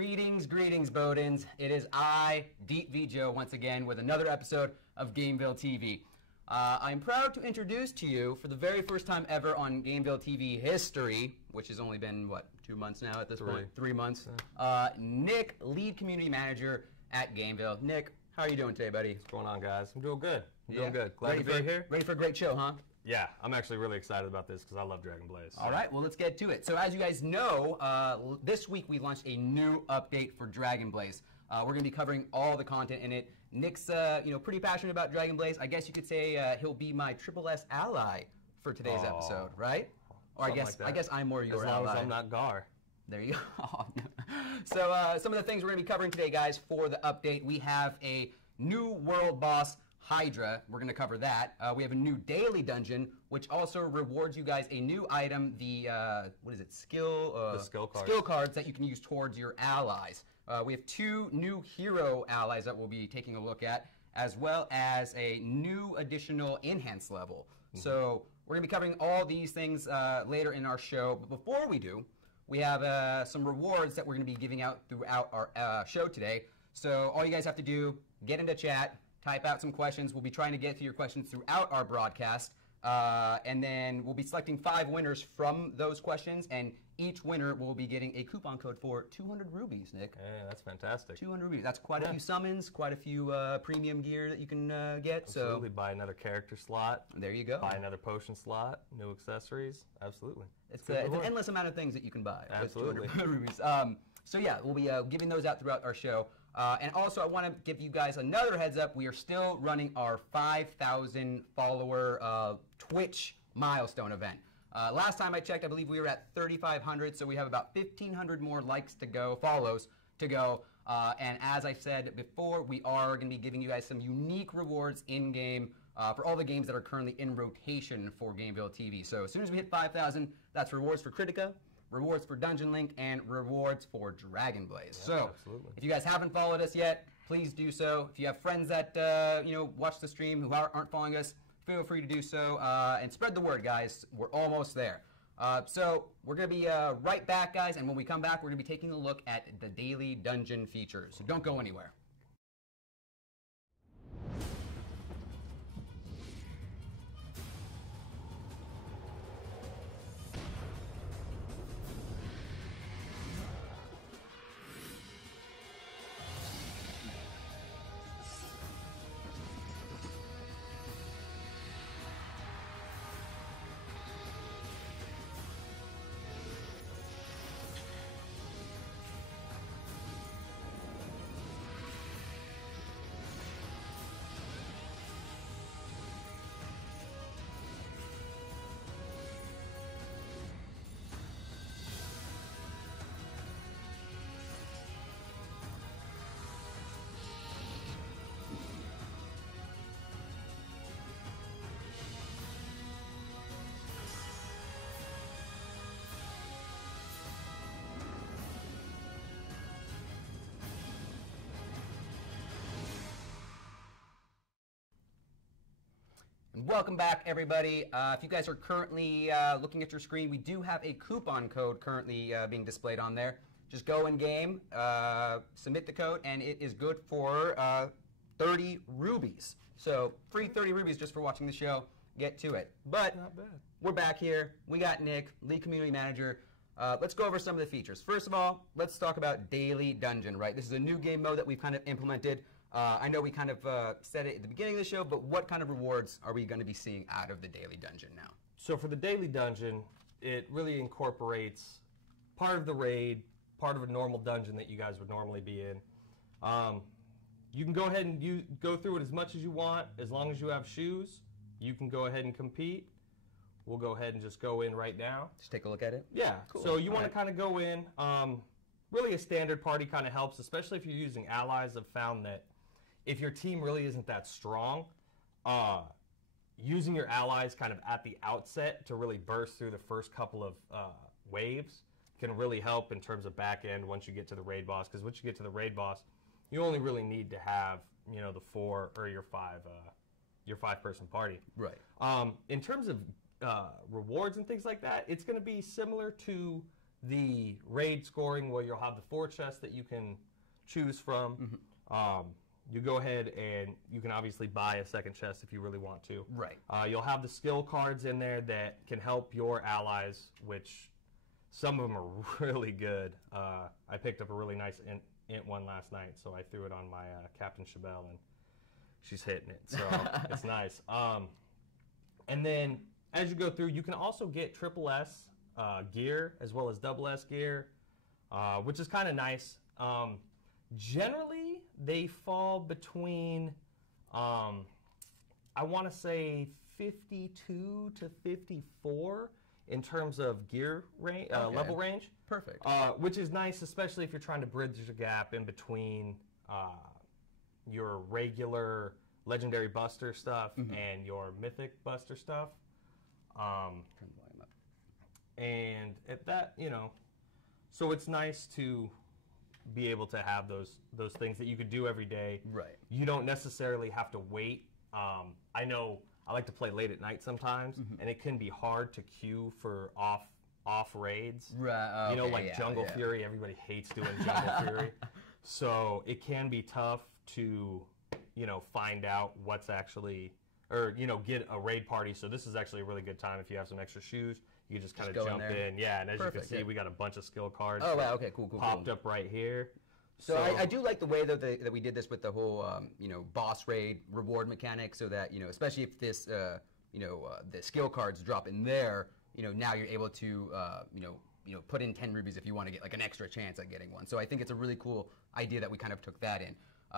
Greetings, Bowdens. It is I, Deep V Joe, once again with another episode of GAMEVIL TV. I'm proud to introduce to you, for the very first time ever on GAMEVIL TV history, which has only been, what, 2 months now at this point? 3 months. Nick, lead community manager at GAMEVIL. Nick, how are you doing today, buddy? What's going on, guys? I'm doing good. Doing good. Glad to be here. Ready for a great show, huh? Yeah, I'm actually really excited about this because I love Dragon Blaze. All right, well, let's get to it. So as you guys know, this week we launched a new update for Dragon Blaze. We're going to be covering all the content in it. Nick's pretty passionate about Dragon Blaze. I guess you could say he'll be my Triple S ally for today's episode, right? Or I guess I'm more your ally. As long as I'm not Gar. There you go. So some of the things we're going to be covering today, guys, for the update. We have a new world boss, Hydra. We're going to cover that. We have a new daily dungeon, which also rewards you guys a new item, the, what is it, the skill cards. Skill cards that you can use towards your allies. We have 2 new hero allies that we'll be taking a look at, as well as a new additional enhance level. So we're going to be covering all these things later in our show. But before we do, we have some rewards that we're going to be giving out throughout our show today. So all you guys have to do, get into chat, type out some questions. We'll be trying to get to your questions throughout our broadcast. And then we'll be selecting 5 winners from those questions, and each winner will be getting a coupon code for 200 rubies, Nick. Hey, that's fantastic. 200 rubies. That's quite a few summons, quite a few premium gear that you can get. Absolutely. So Buy another character slot. There you go. Buy another potion slot, new accessories. Absolutely. It's an endless amount of things that you can buy. Absolutely. With 200 rubies. So yeah, we'll be giving those out throughout our show. And also, I want to give you guys another heads up. We are still running our 5,000 follower Twitch milestone event. Last time I checked, I believe we were at 3,500, so we have about 1,500 more likes to go, follows to go. And as I said before, we are going to be giving you guys some unique rewards in-game for all the games that are currently in rotation for GAMEVIL TV. So as soon as we hit 5,000, that's rewards for Critica, rewards for Dungeon Link, and rewards for Dragon Blaze. Yeah, so absolutely. If you guys haven't followed us yet, please do so. If you have friends that watch the stream who aren't following us, feel free to do so, and spread the word, guys. We're almost there. So we're going to be right back, guys, and when we come back, we're going to be taking a look at the daily dungeon features. So don't go anywhere. Welcome back, everybody. If you guys are currently looking at your screen, we do have a coupon code currently being displayed on there. Just go in game, submit the code, and it is good for 30 rubies. So free 30 rubies just for watching the show. Get to it. But not bad. We're back here. We got Nick, lead community manager. Let's go over some of the features. First of all, let's talk about Daily Dungeon, right? This is a new game mode that we've kind of implemented. I know we kind of said it at the beginning of the show, but what kind of rewards are we going to be seeing out of the Daily Dungeon now? So for the Daily Dungeon, it really incorporates part of the raid, part of a normal dungeon that you guys would normally be in. You can go ahead and go through it as much as you want. As long as you have shoes, you can go ahead and compete. We'll go ahead and just go in right now. Just take a look at it? Yeah. Cool. So you want to kind of go in. Really a standard party kind of helps, especially if you're using allies. I've found that if your team really isn't that strong, using your allies kind of at the outset to really burst through the first couple of waves can really help in terms of back end once you get to the raid boss. Because once you get to the raid boss, you only really need to have the 4 or your 5-person party. Right. In terms of rewards and things like that, it's going to be similar to the raid scoring where you'll have the 4 chests that you can choose from. You go ahead and you can obviously buy a second chest if you really want to. Right. You'll have the skill cards in there that can help your allies, which some of them are really good. I picked up a really nice int one last night, so I threw it on my Captain Chabelle, and she's hitting it, so it's nice. And then as you go through, you can also get triple S gear as well as double S gear, which is kind of nice. Generally, they fall between, I want to say 52 to 54 in terms of gear range, level range. Perfect. Which is nice, especially if you're trying to bridge the gap in between your regular legendary buster stuff and your mythic buster stuff. And at that, so it's nice to be able to have those things that you could do every day. Right. You don't necessarily have to wait. I know I like to play late at night sometimes, and it can be hard to queue for off raids. Right. Okay, like Jungle Fury. Everybody hates doing Jungle Fury, so it can be tough to find out what's actually, or get a raid party. So this is actually a really good time if you have some extra shoes. You can just kind of jump in. Yeah, and as you can see, we got a bunch of skill cards. Oh, wow, okay, cool. Popped up right here. So I do like the way, though, that we did this with the whole, boss raid reward mechanic, so that, especially if this, the skill cards drop in there, now you're able to, put in 10 rubies if you want to get, like, an extra chance at getting one. So I think it's a really cool idea that we kind of took that in.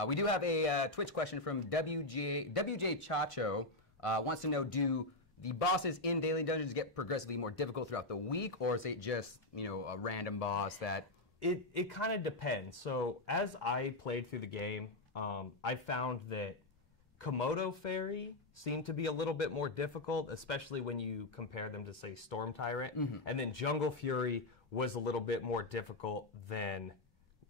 We do have a Twitch question from WJ Chacho. Wants to know, do the bosses in daily dungeons get progressively more difficult throughout the week, or is it just, a random boss that... It kind of depends. So as I played through the game, I found that Komodo Fairy seemed to be a little bit more difficult, especially when you compare them to, say, Storm Tyrant. And then Jungle Fury was a little bit more difficult than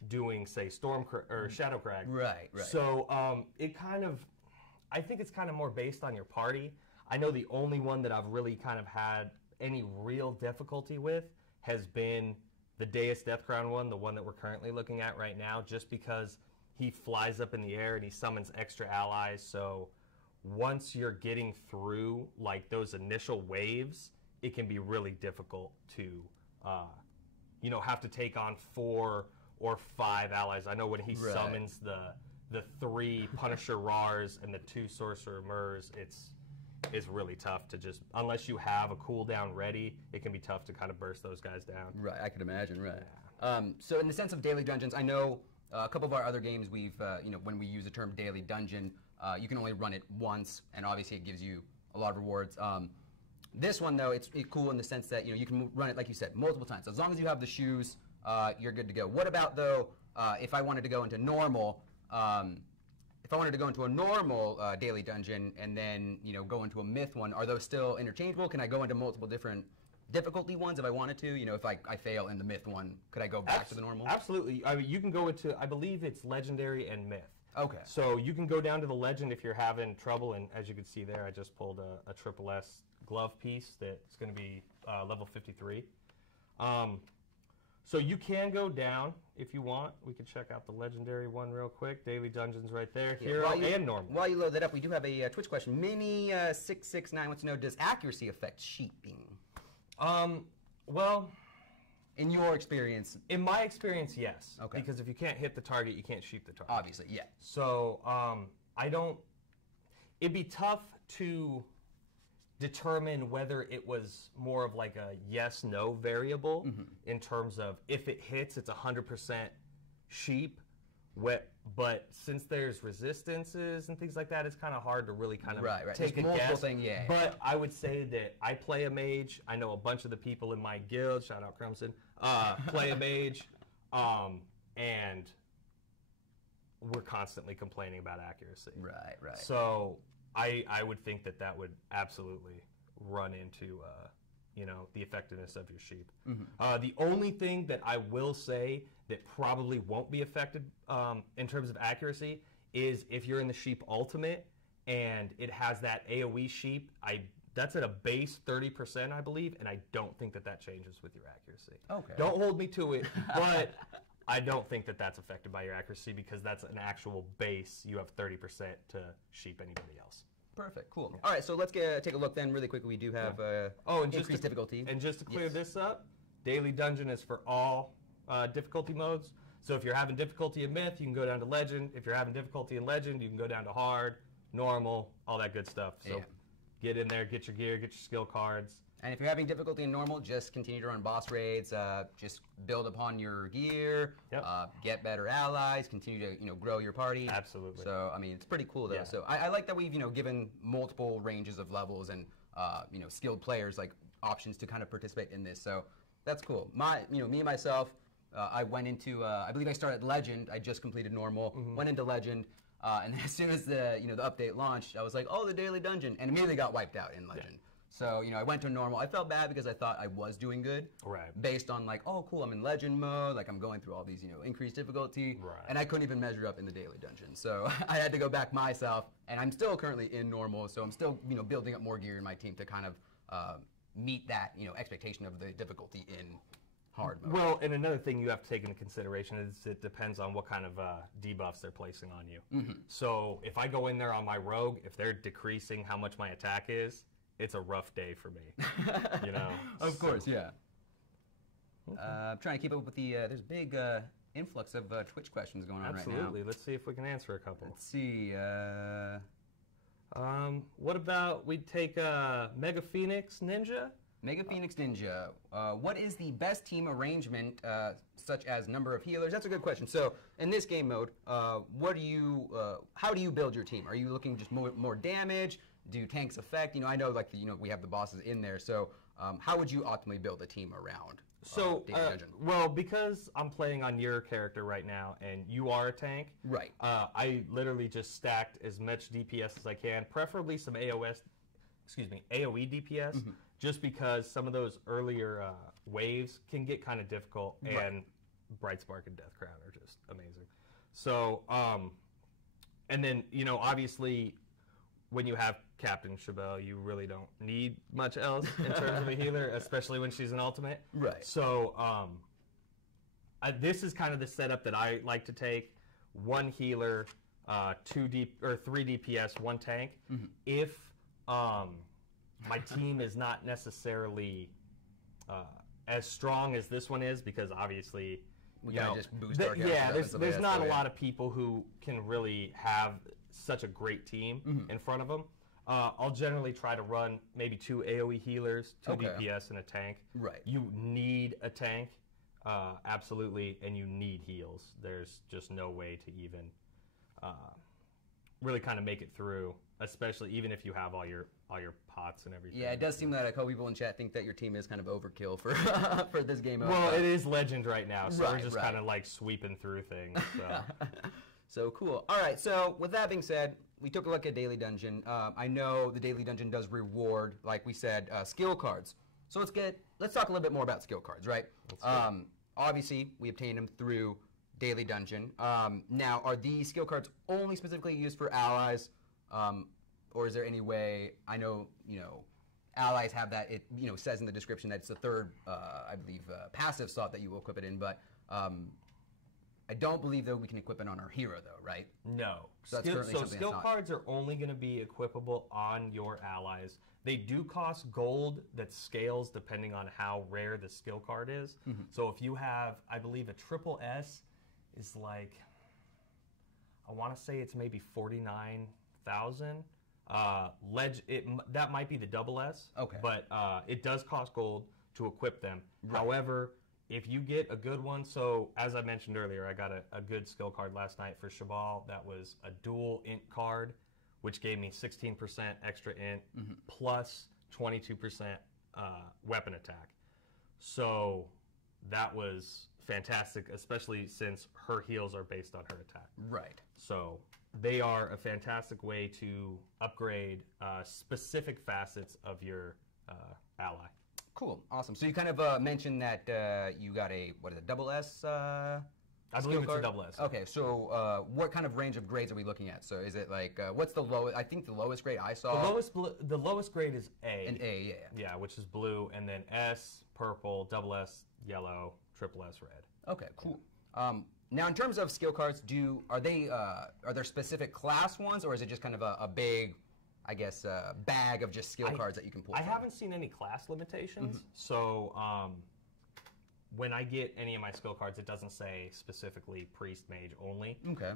doing, say, Shadow Crag. Right. So I think it's kind of more based on your party. I know the only one that I've really kind of had any real difficulty with has been the Deus Death Crown one, the one that we're currently looking at right now, just because he flies up in the air and he summons extra allies. So once you're getting through like those initial waves, it can be really difficult to, have to take on 4 or 5 allies. I know when he summons the 3 Punisher Rars and the 2 Sorcerer Murs, it's really tough to just, unless you have a cooldown ready, it can be tough to kind of burst those guys down. Right, I could imagine, right. Yeah. So in the sense of daily dungeons, I know a couple of our other games we've, when we use the term daily dungeon, you can only run it once, and obviously it gives you a lot of rewards. This one, though, it's cool in the sense that, you can run it, like you said, multiple times. As long as you have the shoes, you're good to go. What about, though, if I wanted to go into normal, if I wanted to go into a normal daily dungeon and then, go into a myth one, are those still interchangeable? Can I go into multiple different difficulty ones if I wanted to? If I fail in the myth one, could I go back to the normal? Absolutely. I mean, you can go into, I believe it's legendary and myth. Okay. So you can go down to the legend if you're having trouble, and as you can see there, I just pulled a triple S glove piece that's going to be level 53. So you can go down if you want. We can check out the legendary one real quick. Daily dungeons right there, hero and normal. While you load that up, we do have a Twitch question. Mini669 wants to know, does accuracy affect sheeping? Well, in your experience? In my experience, yes. Okay. Because if you can't hit the target, you can't shoot the target. Obviously, yeah. So it'd be tough to determine whether it was more of like a yes-no variable in terms of if it hits, it's 100% sheep. But since there's resistances and things like that, it's kind of hard to really kind of take a guess. But I would say that I play a mage. I know a bunch of the people in my guild, shout out Crimson, play a mage, and we're constantly complaining about accuracy. Right. So I would think that would absolutely run into the effectiveness of your sheep. The only thing that I will say that probably won't be affected in terms of accuracy is if you're in the sheep ultimate and it has that AoE sheep. I That's at a base 30%, I believe, and I don't think that changes with your accuracy. Okay. Don't hold me to it, but I don't think that that's affected by your accuracy because that's an actual base. You have 30% to sheep anybody else. Perfect. Cool. Yeah. All right, so let's take a look then really quickly. We do have increased difficulty. And just to clear this up, Daily Dungeon is for all difficulty modes. So if you're having difficulty in Myth, you can go down to Legend. If you're having difficulty in Legend, you can go down to Hard, Normal, all that good stuff. So get in there, get your gear, get your skill cards. And if you're having difficulty in Normal, just continue to run boss raids. Just build upon your gear. Yep. Get better allies. Continue to grow your party. Absolutely. So I mean, it's pretty cool though. Yeah. So I like that we've given multiple ranges of levels and skilled players like options to kind of participate in this. So that's cool. Me and myself, I went into I believe I started Legend. I just completed Normal. Went into Legend. And then as soon as the update launched, I was like, oh, the Daily Dungeon, and immediately got wiped out in Legend. Yeah. So I went to Normal. I felt bad because I thought I was doing good, right? Based on like, oh, cool, I'm in Legend mode, like I'm going through all these increased difficulty, right? And I couldn't even measure up in the Daily Dungeon. So I had to go back myself, and I'm still currently in Normal. So I'm still building up more gear in my team to kind of meet that expectation of the difficulty in Hard mode. Well, and another thing you have to take into consideration is it depends on what kind of debuffs they're placing on you. So if I go in there on my rogue, if they're decreasing how much my attack is, it's a rough day for me. Of course, yeah. Okay. I'm trying to keep up with the. There's a big influx of Twitch questions going on right now. Absolutely. Let's see if we can answer a couple. Let's see. What about we take Mega Phoenix Ninja? Mega Phoenix Ninja, what is the best team arrangement, such as number of healers? That's a good question. So, in this game mode, how do you build your team? Are you looking just more damage? Do tanks affect? I know like we have the bosses in there. So, how would you optimally build a team around? Well, because I'm playing on your character right now, and you are a tank. Right. I literally just stacked as much DPS as I can, preferably some AOE DPS. Just because some of those earlier waves can get kind of difficult, and Bright Spark and Death Crown are just amazing. So, and then, obviously, when you have Captain Chabelle, you really don't need much else in terms of a healer, especially when she's an ultimate. Right. So, this is kind of the setup that I like to take. One healer, 3 DPS, 1 tank. If my team is not necessarily as strong as this one is, because obviously we gotta just boost our there's not a lot of people who can really have such a great team in front of them. I'll generally try to run maybe 2 AoE healers, 2 DPS, and a tank. Right. You need a tank, absolutely, and you need heals. There's just no way to even really kind of make it through, especially even if you have all your pots and everything. Yeah, it does seem that a couple people in chat think that your team is kind of overkill for for this game. Well, it is Legend right now, so we're just kind of like sweeping through things. So. So cool. All right. So with that being said, we took a look at Daily Dungeon. I know the Daily Dungeon does reward, like we said, skill cards. So let's talk a little bit more about skill cards, right? Obviously, we obtained them through Daily Dungeon. Now, are these skill cards only specifically used for allies? Or is there any way, I know, allies have that, it, says in the description that it's the third, I believe, passive slot that you will equip it in, but I don't believe that we can equip it on our hero, though, right? No. So skill cards are only going to be equipable on your allies. They do cost gold that scales depending on how rare the skill card is. So if you have, I believe, a triple S is like, I want to say it's maybe 49,000. That might be the double S. Okay. But it does cost gold to equip them. Right. However, if you get a good one, so as I mentioned earlier, I got a good skill card last night for Chabelle. That was a dual int card, which gave me 16% extra int plus 22% weapon attack. So that was fantastic, especially since her heals are based on her attack. Right. So they are a fantastic way to upgrade specific facets of your ally. Cool, awesome. So you kind of mentioned that you got a double S? I believe it's a double S. Okay, so what kind of range of grades are we looking at? So is it like, what's the lowest? I think the lowest grade I saw. The lowest grade is A. An A, yeah. Yeah, which is blue, and then S, purple, double S, yellow, triple S, red. Okay, cool. Now, in terms of skill cards, are there specific class ones, or is it just kind of a big, I guess, bag of just skill cards that you can pull from? Haven't seen any class limitations, so when I get any of my skill cards, it doesn't say specifically priest, mage only. Okay.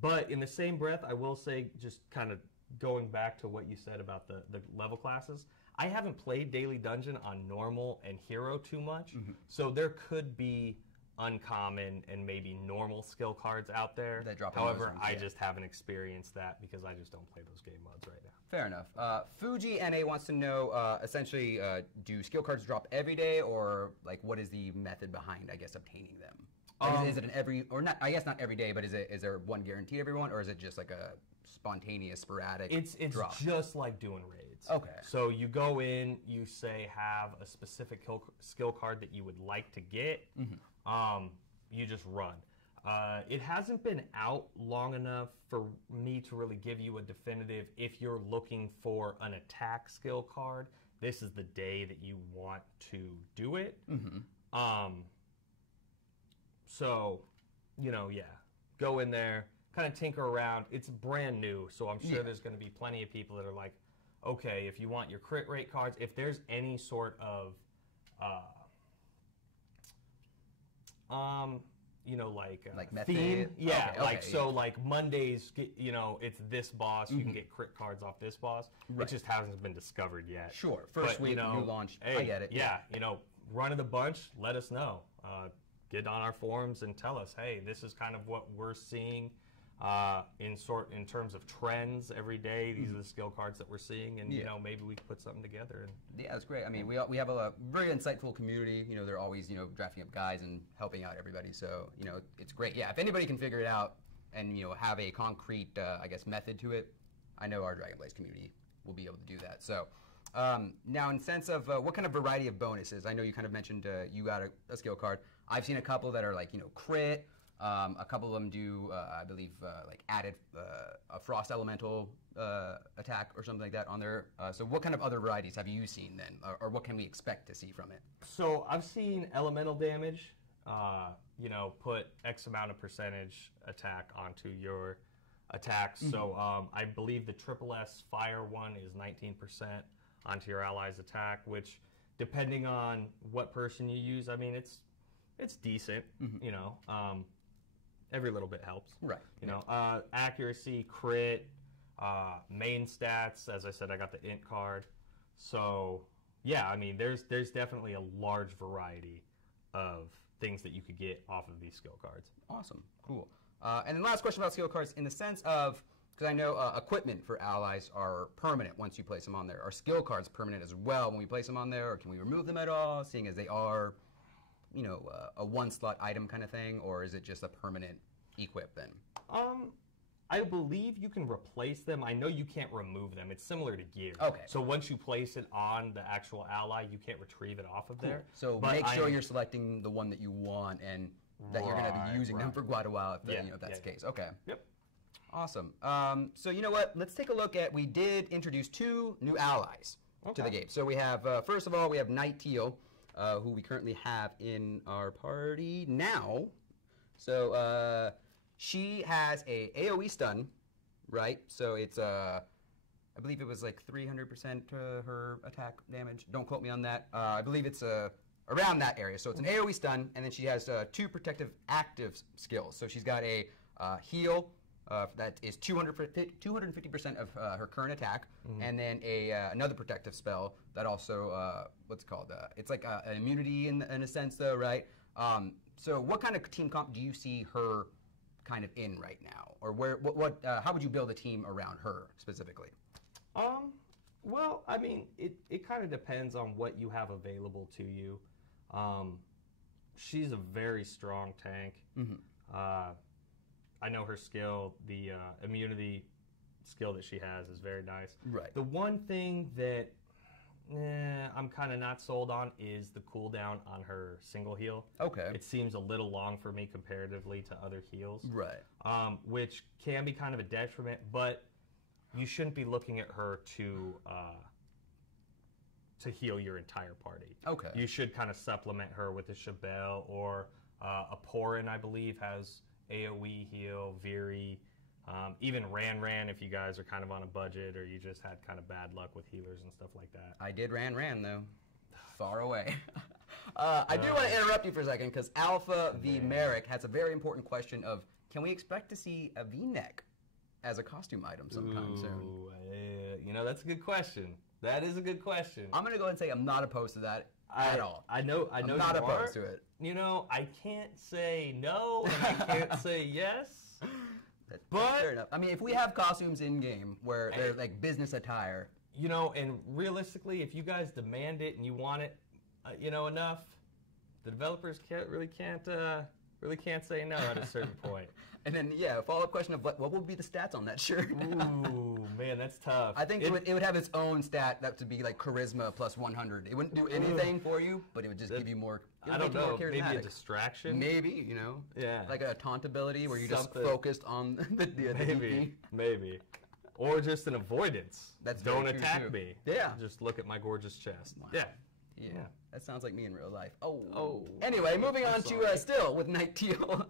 But in the same breath, I will say, just kind of going back to what you said about the level classes, I haven't played Daily Dungeon on normal and hero too much, so there could be uncommon and maybe normal skill cards out there. That drop. However, I just haven't experienced that because I just don't play those game modes right now. Fair enough. Fuji NA wants to know, essentially, do skill cards drop every day, or like what is the method behind, I guess, obtaining them? Like, is it an every, or not? I guess not every day, but is there one guarantee every one, or is it just like a spontaneous, sporadic drop? Just like doing raids. Okay. So you go in, you say have a specific skill card that you would like to get. You just run. It hasn't been out long enough for me to really give you a definitive, if you're looking for an attack skill card, this is the day that you want to do it. So, yeah, go in there, kind of tinker around. It's brand new, so I'm sure there's going to be plenty of people that are like, okay, if you want your crit rate cards, if there's any sort of like method? theme, yeah, okay, so like Mondays, it's this boss, you can get crit cards off this boss. It just hasn't been discovered yet. Sure, first week, new launch, hey, I get it. Yeah, running the bunch, let us know. Get on our forums and tell us, hey, this is kind of what we're seeing in terms of trends every day. These are the skill cards that we're seeing, and maybe we can put something together. Yeah, that's great. I mean, we have a very insightful community. They're always drafting up guides and helping out everybody. So it's great. Yeah, if anybody can figure it out and have a concrete, I guess, method to it, I know our Dragon Blaze community will be able to do that. So now, in sense of what kind of variety of bonuses, I know you kind of mentioned you got a skill card. I've seen a couple that are like crit. A couple of them do, I believe, like added a frost elemental attack or something like that on there. So what kind of other varieties have you seen then, or what can we expect to see from it? So I've seen elemental damage, put X amount of percentage attack onto your attacks. So I believe the triple S fire one is 19% onto your ally's attack, which depending on what person you use, I mean, it's decent, every little bit helps. Right. Accuracy, crit, main stats. As I said, I got the int card. So, yeah, I mean, there's definitely a large variety of things that you could get off of these skill cards. Awesome. Cool. And then last question about skill cards, in the sense of, because I know equipment for allies are permanent once you place them on there. Are skill cards permanent as well when we place them on there, or can we remove them at all, seeing as they are a one-slot item kind of thing, or is it just a permanent equip then? I believe you can replace them. I know you can't remove them. It's similar to gear. Okay. So once you place it on the actual ally, you can't retrieve it off of there. So make sure you're selecting the one that you want and that you're going to be using them for quite a while if that's the case. Okay. Yep. Awesome. So you know what? Let's take a look at, we did introduce 2 new allies to the game. So we have, first of all, we have Night Teal, who we currently have in our party now. So she has a AoE stun, right? So it's I believe it was like 300% her attack damage. Don't quote me on that. I believe it's around that area. So it's an AoE stun, and then she has 2 protective active skills. So she's got a heal that is 250% of her current attack, and then another protective spell that also, what's it called? It's like an immunity in a sense, though, right? So what kind of team comp do you see her kind of in right now, or how would you build a team around her specifically? Well, I mean, it kind of depends on what you have available to you. She's a very strong tank. I know her skill, the immunity skill that she has is very nice. Right. The one thing that I'm kind of not sold on is the cooldown on her single heal. Okay. It seems a little long for me comparatively to other heals. Right. Which can be kind of a detriment, but you shouldn't be looking at her to heal your entire party. Okay. You should kind of supplement her with a Shabelle or a Porin, I believe, has AoE heal, Veery, even Ran if you guys are kind of on a budget or you just had kind of bad luck with healers and stuff like that. I did Ran though. Far away. I do want to interrupt you for a second because Alpha V Merrick has a very important question of, can we expect to see a V-neck as a costume item sometime soon? You know, that's a good question. That is a good question. I'm going to go ahead and say I'm not opposed to that at all. I know I'm not opposed to it. You know, I can't say no and I can't say yes. But fair enough. I mean, if we have costumes in game where they're like business attire, you know, and realistically, if you guys demand it and you want it, you know, enough, the developers can't say no at a certain point. And then, yeah, a follow-up question of what would be the stats on that shirt? Ooh, man, that's tough. I think it would have its own stat that would be like charisma plus 100. It wouldn't do anything for you, but it would just give you more. I don't know, maybe a distraction. Maybe, you know, like a taunt ability where you just focused on the maybe, or just an avoidance. That's don't attack me. Yeah, just look at my gorgeous chest. Wow. Yeah. That sounds like me in real life. Anyway, moving on to still with Night Teal.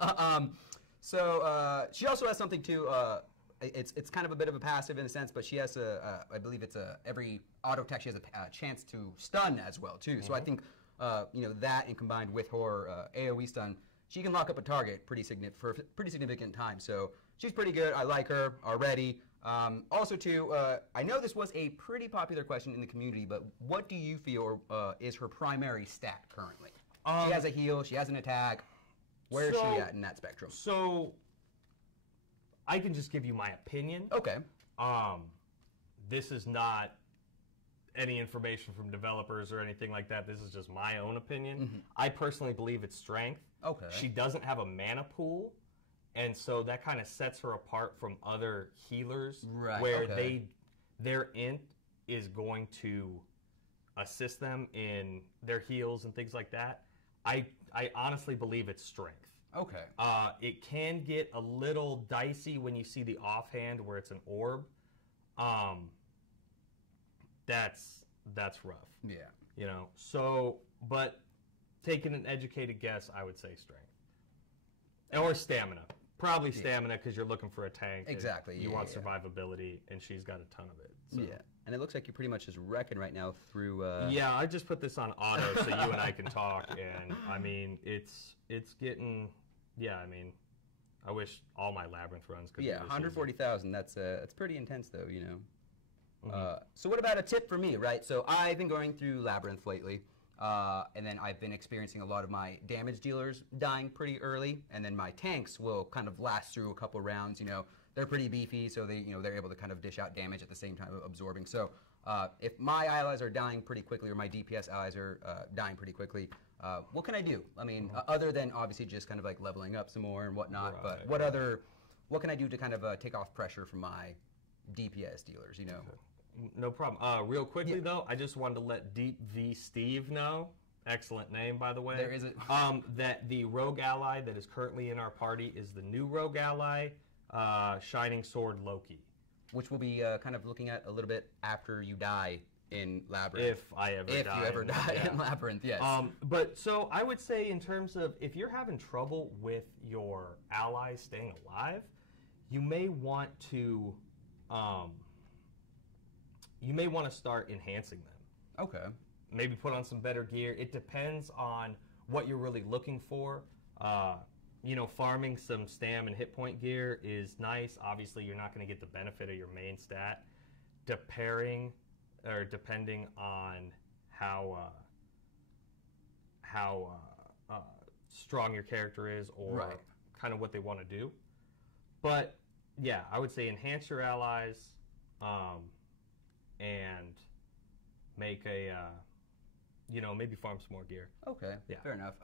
So she also has something too. It's kind of a bit of a passive in a sense, but she has I believe it's every auto attack she has a chance to stun as well too. So I think you know that, and combined with her AOE stun, she can lock up a target for a pretty significant time. So she's pretty good. I like her already. Also too, I know this was a pretty popular question in the community, but what do you feel is her primary stat currently? She has a heal. She has an attack. Where is she at in that spectrum? So, I can just give you my opinion. Okay. This is not any information from developers or anything like that. This is just my own opinion. Mm-hmm. I personally believe it's strength. Okay. She doesn't have a mana pool, and so that kind of sets her apart from other healers, where their int is going to assist them in their heals and things like that. I honestly believe it's strength. Okay. It can get a little dicey when you see the offhand where it's an orb. That's rough. Yeah. You know. So, but taking an educated guess, I would say strength. Or stamina. Probably stamina because you're looking for a tank. Exactly. You want survivability, and she's got a ton of it. So. Yeah. And it looks like you're pretty much just wrecking right now through... Yeah, I just put this on auto so you and I can talk. And, I mean, it's getting... Yeah, I mean, I wish all my Labyrinth runs could be this 140,000. That's pretty intense, though, you know. So what about a tip for me, right? So I've been going through Labyrinth lately. And then I've been experiencing a lot of my damage dealers dying pretty early. And then my tanks will kind of last through a couple rounds, you know. They're pretty beefy, so they're able to kind of dish out damage at the same time of absorbing. So if my allies are dying pretty quickly, or my DPS allies are dying pretty quickly, what can I do? I mean, other than obviously just kind of like leveling up some more and whatnot, but what can I do to kind of take off pressure from my DPS dealers, you know? No problem. Real quickly though, I just wanted to let Deep V Steve know. Excellent name, by the way. There is it. That the rogue ally that is currently in our party is the new rogue ally, Shining Sword Loki. Which we'll be kind of looking at a little bit after you die in Labyrinth. If you ever die in Labyrinth, yes. But so I would say in terms of if you're having trouble with your allies staying alive, you may want to start enhancing them. Okay. Maybe put on some better gear. It depends on what you're really looking for. You know, farming some stam and hit point gear is nice. Obviously, you're not going to get the benefit of your main stat. Depending on how strong your character is, or kind of what they want to do. But yeah, I would say enhance your allies, and make maybe farm some more gear. Okay, yeah. Fair enough.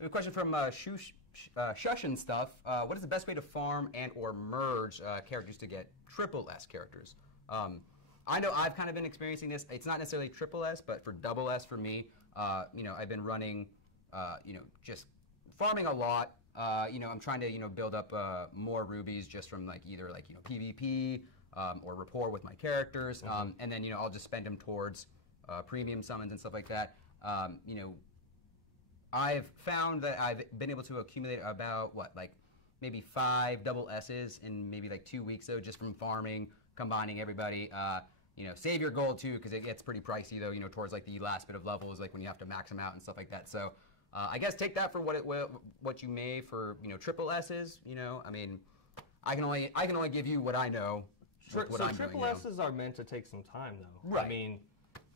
A question from Shush and stuff. What is the best way to farm and or merge characters to get triple S characters? I know I've kind of been experiencing this. It's not necessarily triple S, but for double S for me, you know, I've been running, you know, just farming a lot. You know, I'm trying to, you know, build up more rubies just from like either like, you know, PvP or rapport with my characters, and then, you know, I'll just spend them towards premium summons and stuff like that. You know, I've found that I've been able to accumulate about what, like maybe 5 double S's in maybe like 2 weeks though, just from farming, combining everybody. You know, save your gold too, because it gets pretty pricey though, you know, towards like the last bit of levels, like when you have to max them out and stuff like that. So I guess take that for what you may for, you know, triple S's. You know, I mean, I can only give you what I know. So I'm triple doing, S's are meant to take some time though. Right. I mean,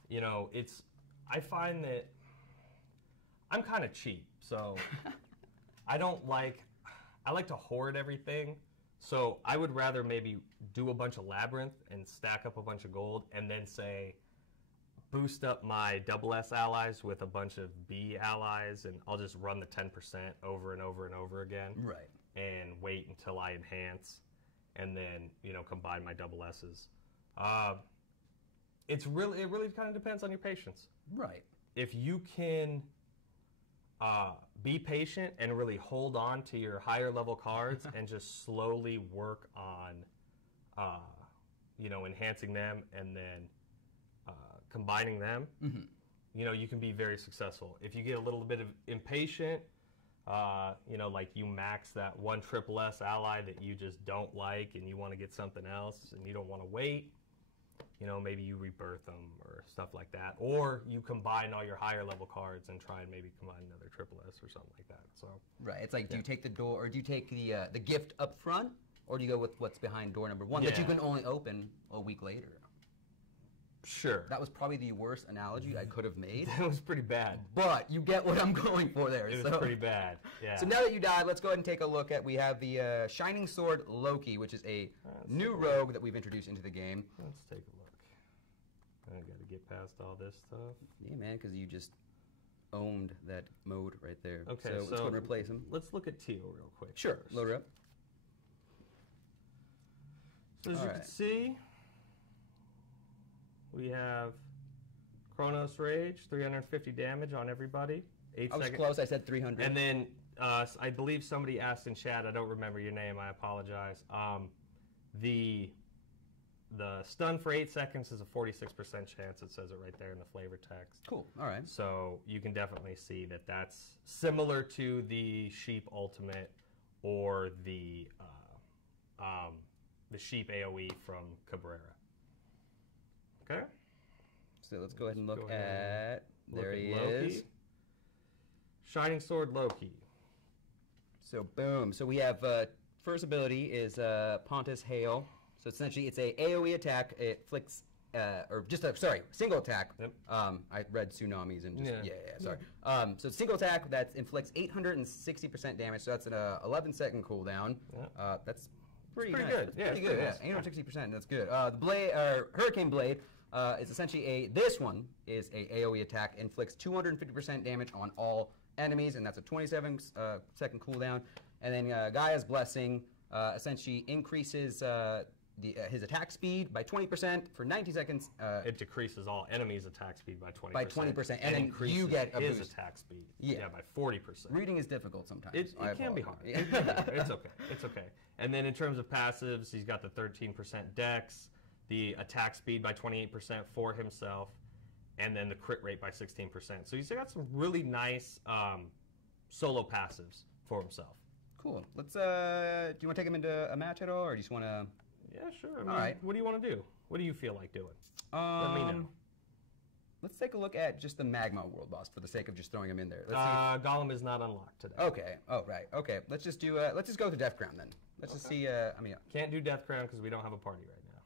you know, I find that I'm kind of cheap, so I like to hoard everything. So I would rather maybe do a bunch of labyrinth and stack up a bunch of gold, and then say boost up my double S allies with a bunch of B allies, and I'll just run the 10% over and over and over again. Right. And wait until I enhance, and then, you know, combine my double S's. It really kind of depends on your patience. Right. If you can be patient and really hold on to your higher level cards and just slowly work on, you know, enhancing them and then combining them, you know, you can be very successful. If you get a little bit of impatient, you know, like you max that one triple S ally that you just don't like and you want to get something else and you don't want to wait, you know, maybe you rebirth them or stuff like that. Or you combine all your higher level cards and try and maybe combine another triple S or something like that. So right, it's like, do you take the door, or do you take the gift up front, or do you go with what's behind door number 1 that you can only open a week later? Sure. That was probably the worst analogy I could have made. That was pretty bad. But you get what I'm going for there. It was pretty bad, yeah. So now that you died, let's go ahead and take a look at, we have the Shining Sword Loki, which is a new rogue that we've introduced into the game. Let's take a look. I got to get past all this stuff. Yeah, man, because you just owned that mode right there. Okay, so let's go and replace him. Let's look at Tio real quick. Sure, first. load her up. So as you can see, we have Chronos Rage, 350 damage on everybody. 8 I was seconds. close, I said 300. And then I believe somebody asked in chat, I don't remember your name, I apologize. The stun for 8 seconds is a 46% chance. It says it right there in the flavor text. Cool, all right. So you can definitely see that that's similar to the Sheep Ultimate or the Sheep AoE from Cabrera. Okay? So let's go ahead and look at, there he Loki. is. Shining Sword Loki. So boom. So we have first ability is Pontus Hail. So essentially it's a AoE attack. It flicks, or just a, sorry, single attack. Yep. I read tsunamis and just, Yeah. sorry. So single attack that inflicts 860% damage. So that's an 11-second cooldown. Yeah. That's pretty pretty nice. good. That's Yeah, pretty it's good. pretty Yeah, nice. 860%. That's good. The blade, Hurricane Blade, is essentially this one is a AoE attack, inflicts 250% damage on all enemies, and that's a 27-second cooldown. And then Gaia's Blessing essentially increases his attack speed by 20% for 90 seconds. It decreases all enemies' attack speed by 20%. By 20%, and then increases you get a his boost. attack speed. Yeah. By 40%. Reading is difficult sometimes. It can be hard. Yeah. It can be hard. It's okay. It's okay. And then in terms of passives, he's got the 13% dex, the attack speed by 28% for himself, and then the crit rate by 16%. So he's got some really nice solo passives for himself. Cool. Let's. Do you want to take him into a match at all, or do you just want to? Yeah, sure. I mean, all right. What do you want to do? What do you feel like doing? Let me know. Let's take a look at just the Magma World Boss for the sake of just throwing him in there. Golem is not unlocked today. Okay. Oh, right. Okay. Let's just do. Let's just go with the Death Crown then. Let's just see. I mean, can't do Death Crown because we don't have a party right now.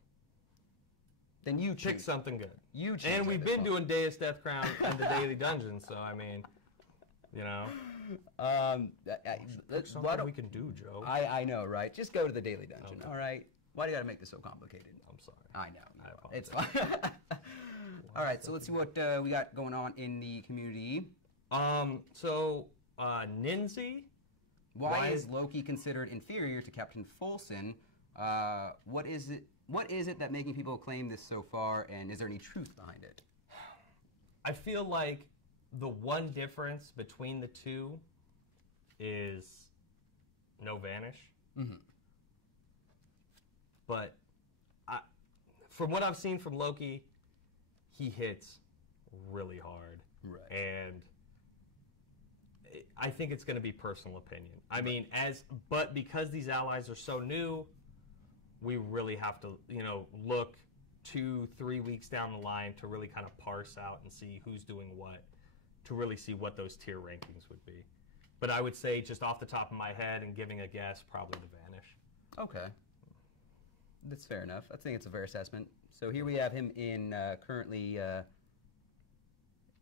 Then you Pick choose something good. You choose. And we've been doing Deus Death Crown in the daily dungeon, so I mean, you know. Something we can do, Joe. I know, right? Just go to the daily dungeon. Okay. All right. Why do you got to make this so complicated? I'm sorry. I know. I apologize. It's fine. All right. So let's see what we got going on in the community. Ninzi. Why is Loki considered inferior to Captain Folson? What is it? What is it that making people claim this so far, and is there any truth behind it? I feel like the one difference between the two is no vanish. Mm-hmm. But from what I've seen from Loki, he hits really hard. Right. And I think it's going to be personal opinion. I mean, but because these allies are so new, we really have to, look 2-3 weeks down the line to really kind of parse out and see who's doing what, to really see what those tier rankings would be. But I would say, just off the top of my head and giving a guess, probably the Vanish. Okay. That's fair enough. I think it's a fair assessment. So here we have him in currently,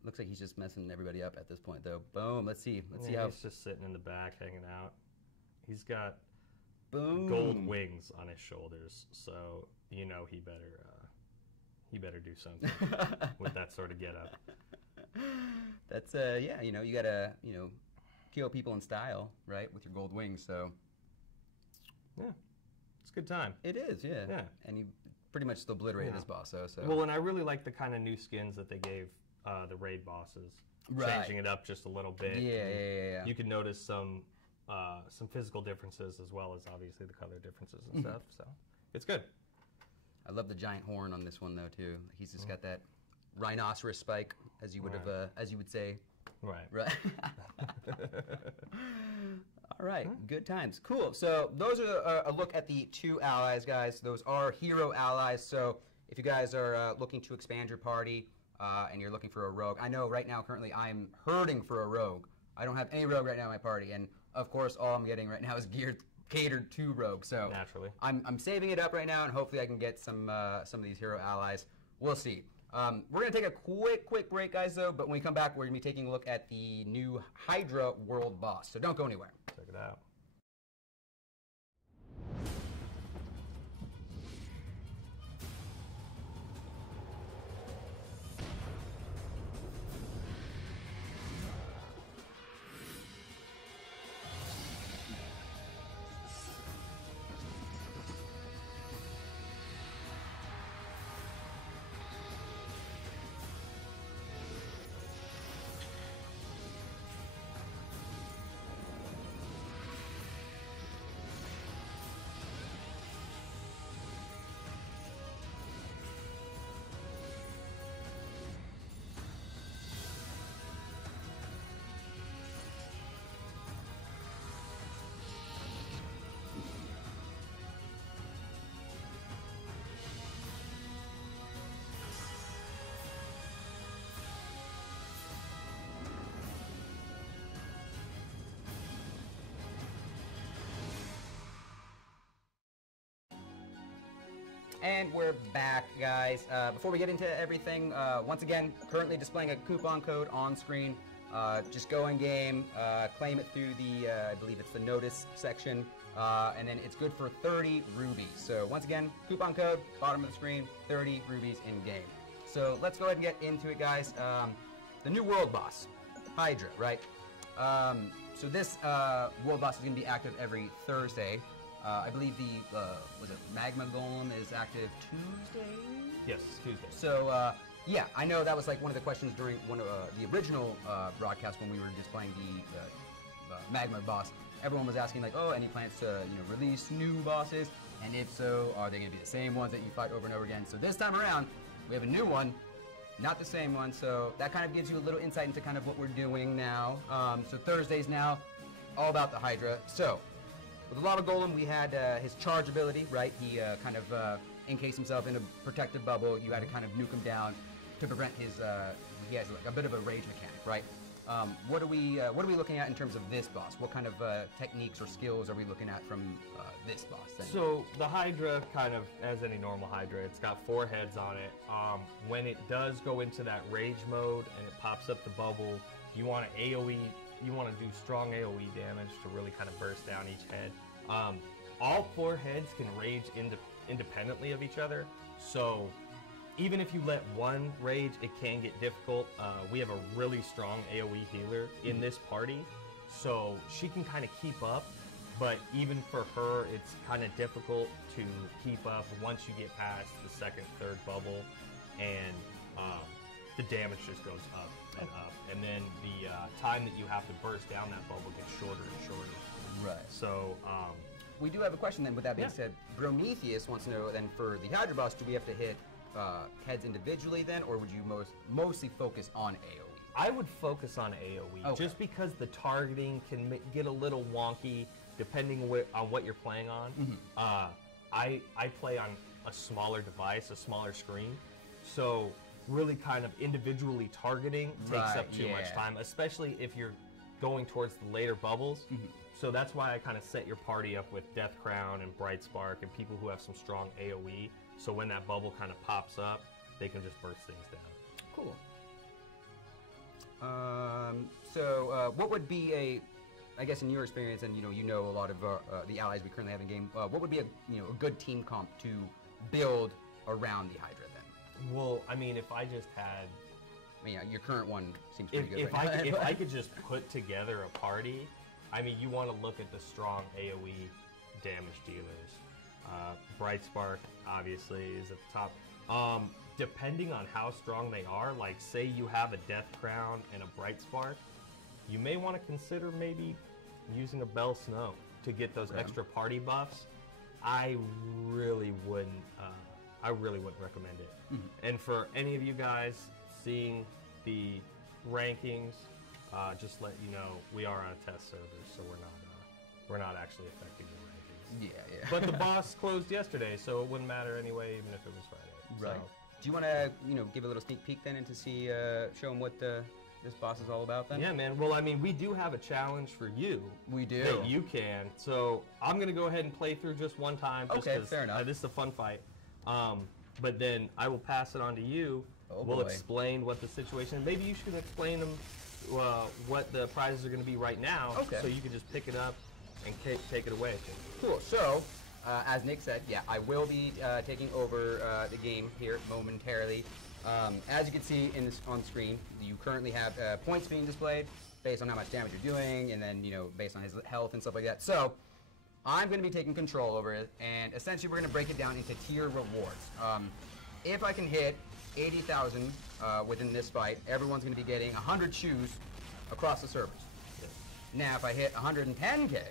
looks like he's just messing everybody up at this point, though. Boom. Let's see. Let's see how. He's just sitting in the back, hanging out. He's got Boom. gold wings on his shoulders, so he better do something with that sort of getup. That's yeah. You gotta kill people in style, right, with your gold wings. So yeah, it's a good time. it is, yeah. Yeah. And you pretty much obliterated Yeah. this boss, so. Well, and I really like the kind of new skins that they gave the raid bosses, Right. changing it up just a little bit. Yeah. You can notice some physical differences as well as obviously the color differences and stuff. So it's good. I love the giant horn on this one though too. He's just got that rhinoceros spike, as you would have, as you would say. Right. Right. All right. Good times. Cool. So those are a look at the two allies, guys. Those are hero allies. So if you guys are looking to expand your party and you're looking for a rogue, I know right now currently I'm hurting for a rogue. I don't have any rogue right now in my party, and of course all I'm getting right now is catered to rogue. So Naturally. I'm saving it up right now, and hopefully I can get some of these hero allies. We'll see. We're going to take a quick break, guys, though, but when we come back, we're going to be taking a look at the new Hydra world boss. So don't go anywhere. Check it out. And we're back, guys. Before we get into everything, once again, currently displaying a coupon code on screen. Just go in game, claim it through the, I believe it's the notice section, and then it's good for 30 rubies. So once again, coupon code, bottom of the screen, 30 rubies in game. So let's go ahead and get into it, guys. The new world boss, Hydra, right? So this world boss is going to be active every Thursday. I believe the was it Magma Golem is active Tuesday? Yes, Tuesday. So yeah, I know that was like one of the questions during one of the original broadcast when we were displaying the Magma boss. Everyone was asking like, oh, any plans to release new bosses? And if so, are they going to be the same ones that you fight over and over again? So this time around, we have a new one, not the same one. So that kind of gives you a little insight into kind of what we're doing now. So Thursdays now, all about the Hydra. So with the Lava Golem, we had his charge ability, right? He kind of encased himself in a protective bubble. You had to kind of nuke him down to prevent his. He has like a bit of a rage mechanic, right? What are we looking at in terms of this boss? What kind of techniques or skills are we looking at from this boss? Then? So the Hydra, kind of as any normal Hydra, it's got 4 heads on it. When it does go into that rage mode and it pops up the bubble, you want to AOE. You want to do strong AOE damage to really kind of burst down each head. All 4 heads can rage independently of each other, so even if you let one rage, it can get difficult. We have a really strong AOE healer in this party, so she can kind of keep up but even for her, it's kind of difficult to keep up once you get past the second, third bubble, and the damage just goes up and up. And then the time that you have to burst down that bubble gets shorter and shorter. Right. So, we do have a question then. With that being Yeah. said, Prometheus wants to know then for the Hydra boss, do we have to hit heads individually then, or would you mostly focus on AoE? I would focus on AoE, Okay. just because the targeting can get a little wonky depending on what you're playing on. I play on a smaller device, a smaller screen, so really kind of individually targeting takes up too much time, especially if you're going towards the later bubbles. So that's why I kind of set your party up with Death Crown and Bright Spark and people who have some strong AoE, so when that bubble kind of pops up, they can just burst things down. Cool. So what would be I guess in your experience, and you know a lot of the allies we currently have in game, what would be a good team comp to build around the Hydra then? Well, I mean, if I just had, Your current one seems pretty good. if right now. I could just put together a party, I mean, you want to look at the strong AoE damage dealers. Bright Spark obviously is at the top. Depending on how strong they are, like say you have a Death Crown and a Bright Spark, you may want to consider maybe using a Bell Snow to get those extra party buffs. I really wouldn't recommend it. And for any of you guys seeing the rankings, just let you know we are on a test server, so we're not actually affecting the rankings. Yeah. But the boss closed yesterday, so it wouldn't matter anyway, even if it was Friday. Right. So, Do you want to give a little sneak peek then and to see show them what this boss is all about then? yeah, man. Well, I mean, we do have a challenge for you. We do. That you can. So I'm gonna go ahead and play through just one time. Just Okay, 'cause, fair enough. this is a fun fight. But then I will pass it on to you. Oh, we'll boy. explain what the situation. Maybe you should explain them what the prizes are going to be right now. Okay. So you can just pick it up and take it away. Cool. So, as Nick said, yeah, I will be taking over the game here momentarily. As you can see on screen, you currently have points being displayed based on how much damage you're doing, and then based on his health and stuff like that. So, I'm going to be taking control over it, and essentially we're going to break it down into tier rewards. If I can hit 80,000 within this fight, everyone's going to be getting 100 shoes across the servers. Yes. Now, if I hit 110K,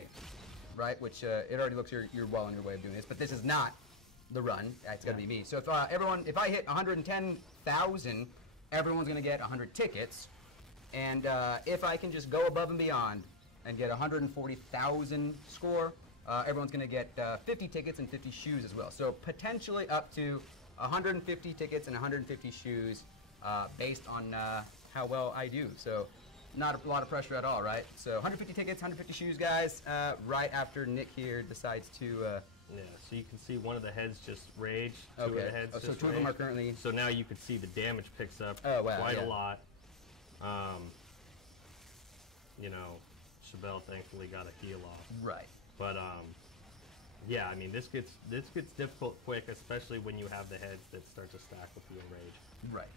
right, which it already looks you're well on your way of doing this, but this is not the run. That's going to be me. So if I hit 110,000, everyone's going to get 100 tickets, and if I can just go above and beyond and get 140,000 score, everyone's going to get 50 tickets and 50 shoes as well. So potentially up to 150 tickets and 150 shoes based on how well I do. So not a lot of pressure at all, right? So 150 tickets, 150 shoes, guys, right after Nick here decides to... Yeah, so you can see one of the heads just rage. Two Okay. of the heads So just two of them rage. are currently... So now you can see the damage picks up wow, quite yeah. a lot. Chabelle thankfully got a heal off. Right. But yeah, I mean this gets difficult quick, especially when you have the heads that start to stack with the enrage. Right.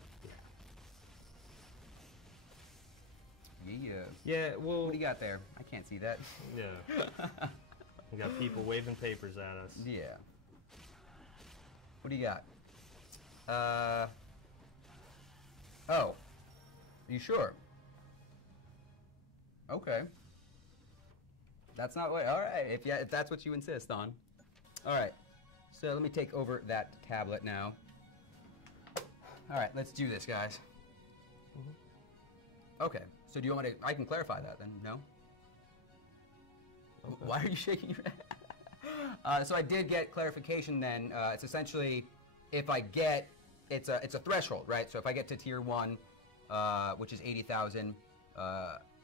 Yeah. Yeah, well, What do you got there? I can't see that. yeah. We got people waving papers at us. Yeah. What do you got? Oh. Are you sure? Okay. That's not what. All right. If that's what you insist on. All right. So let me take over that tablet now. All right. Let's do this, guys. Okay. So do you want me to? I can clarify that then. No. Okay. Why are you shaking your head? So I did get clarification then. It's essentially if I get, it's a threshold, right? So if I get to tier 1, which is 80,000,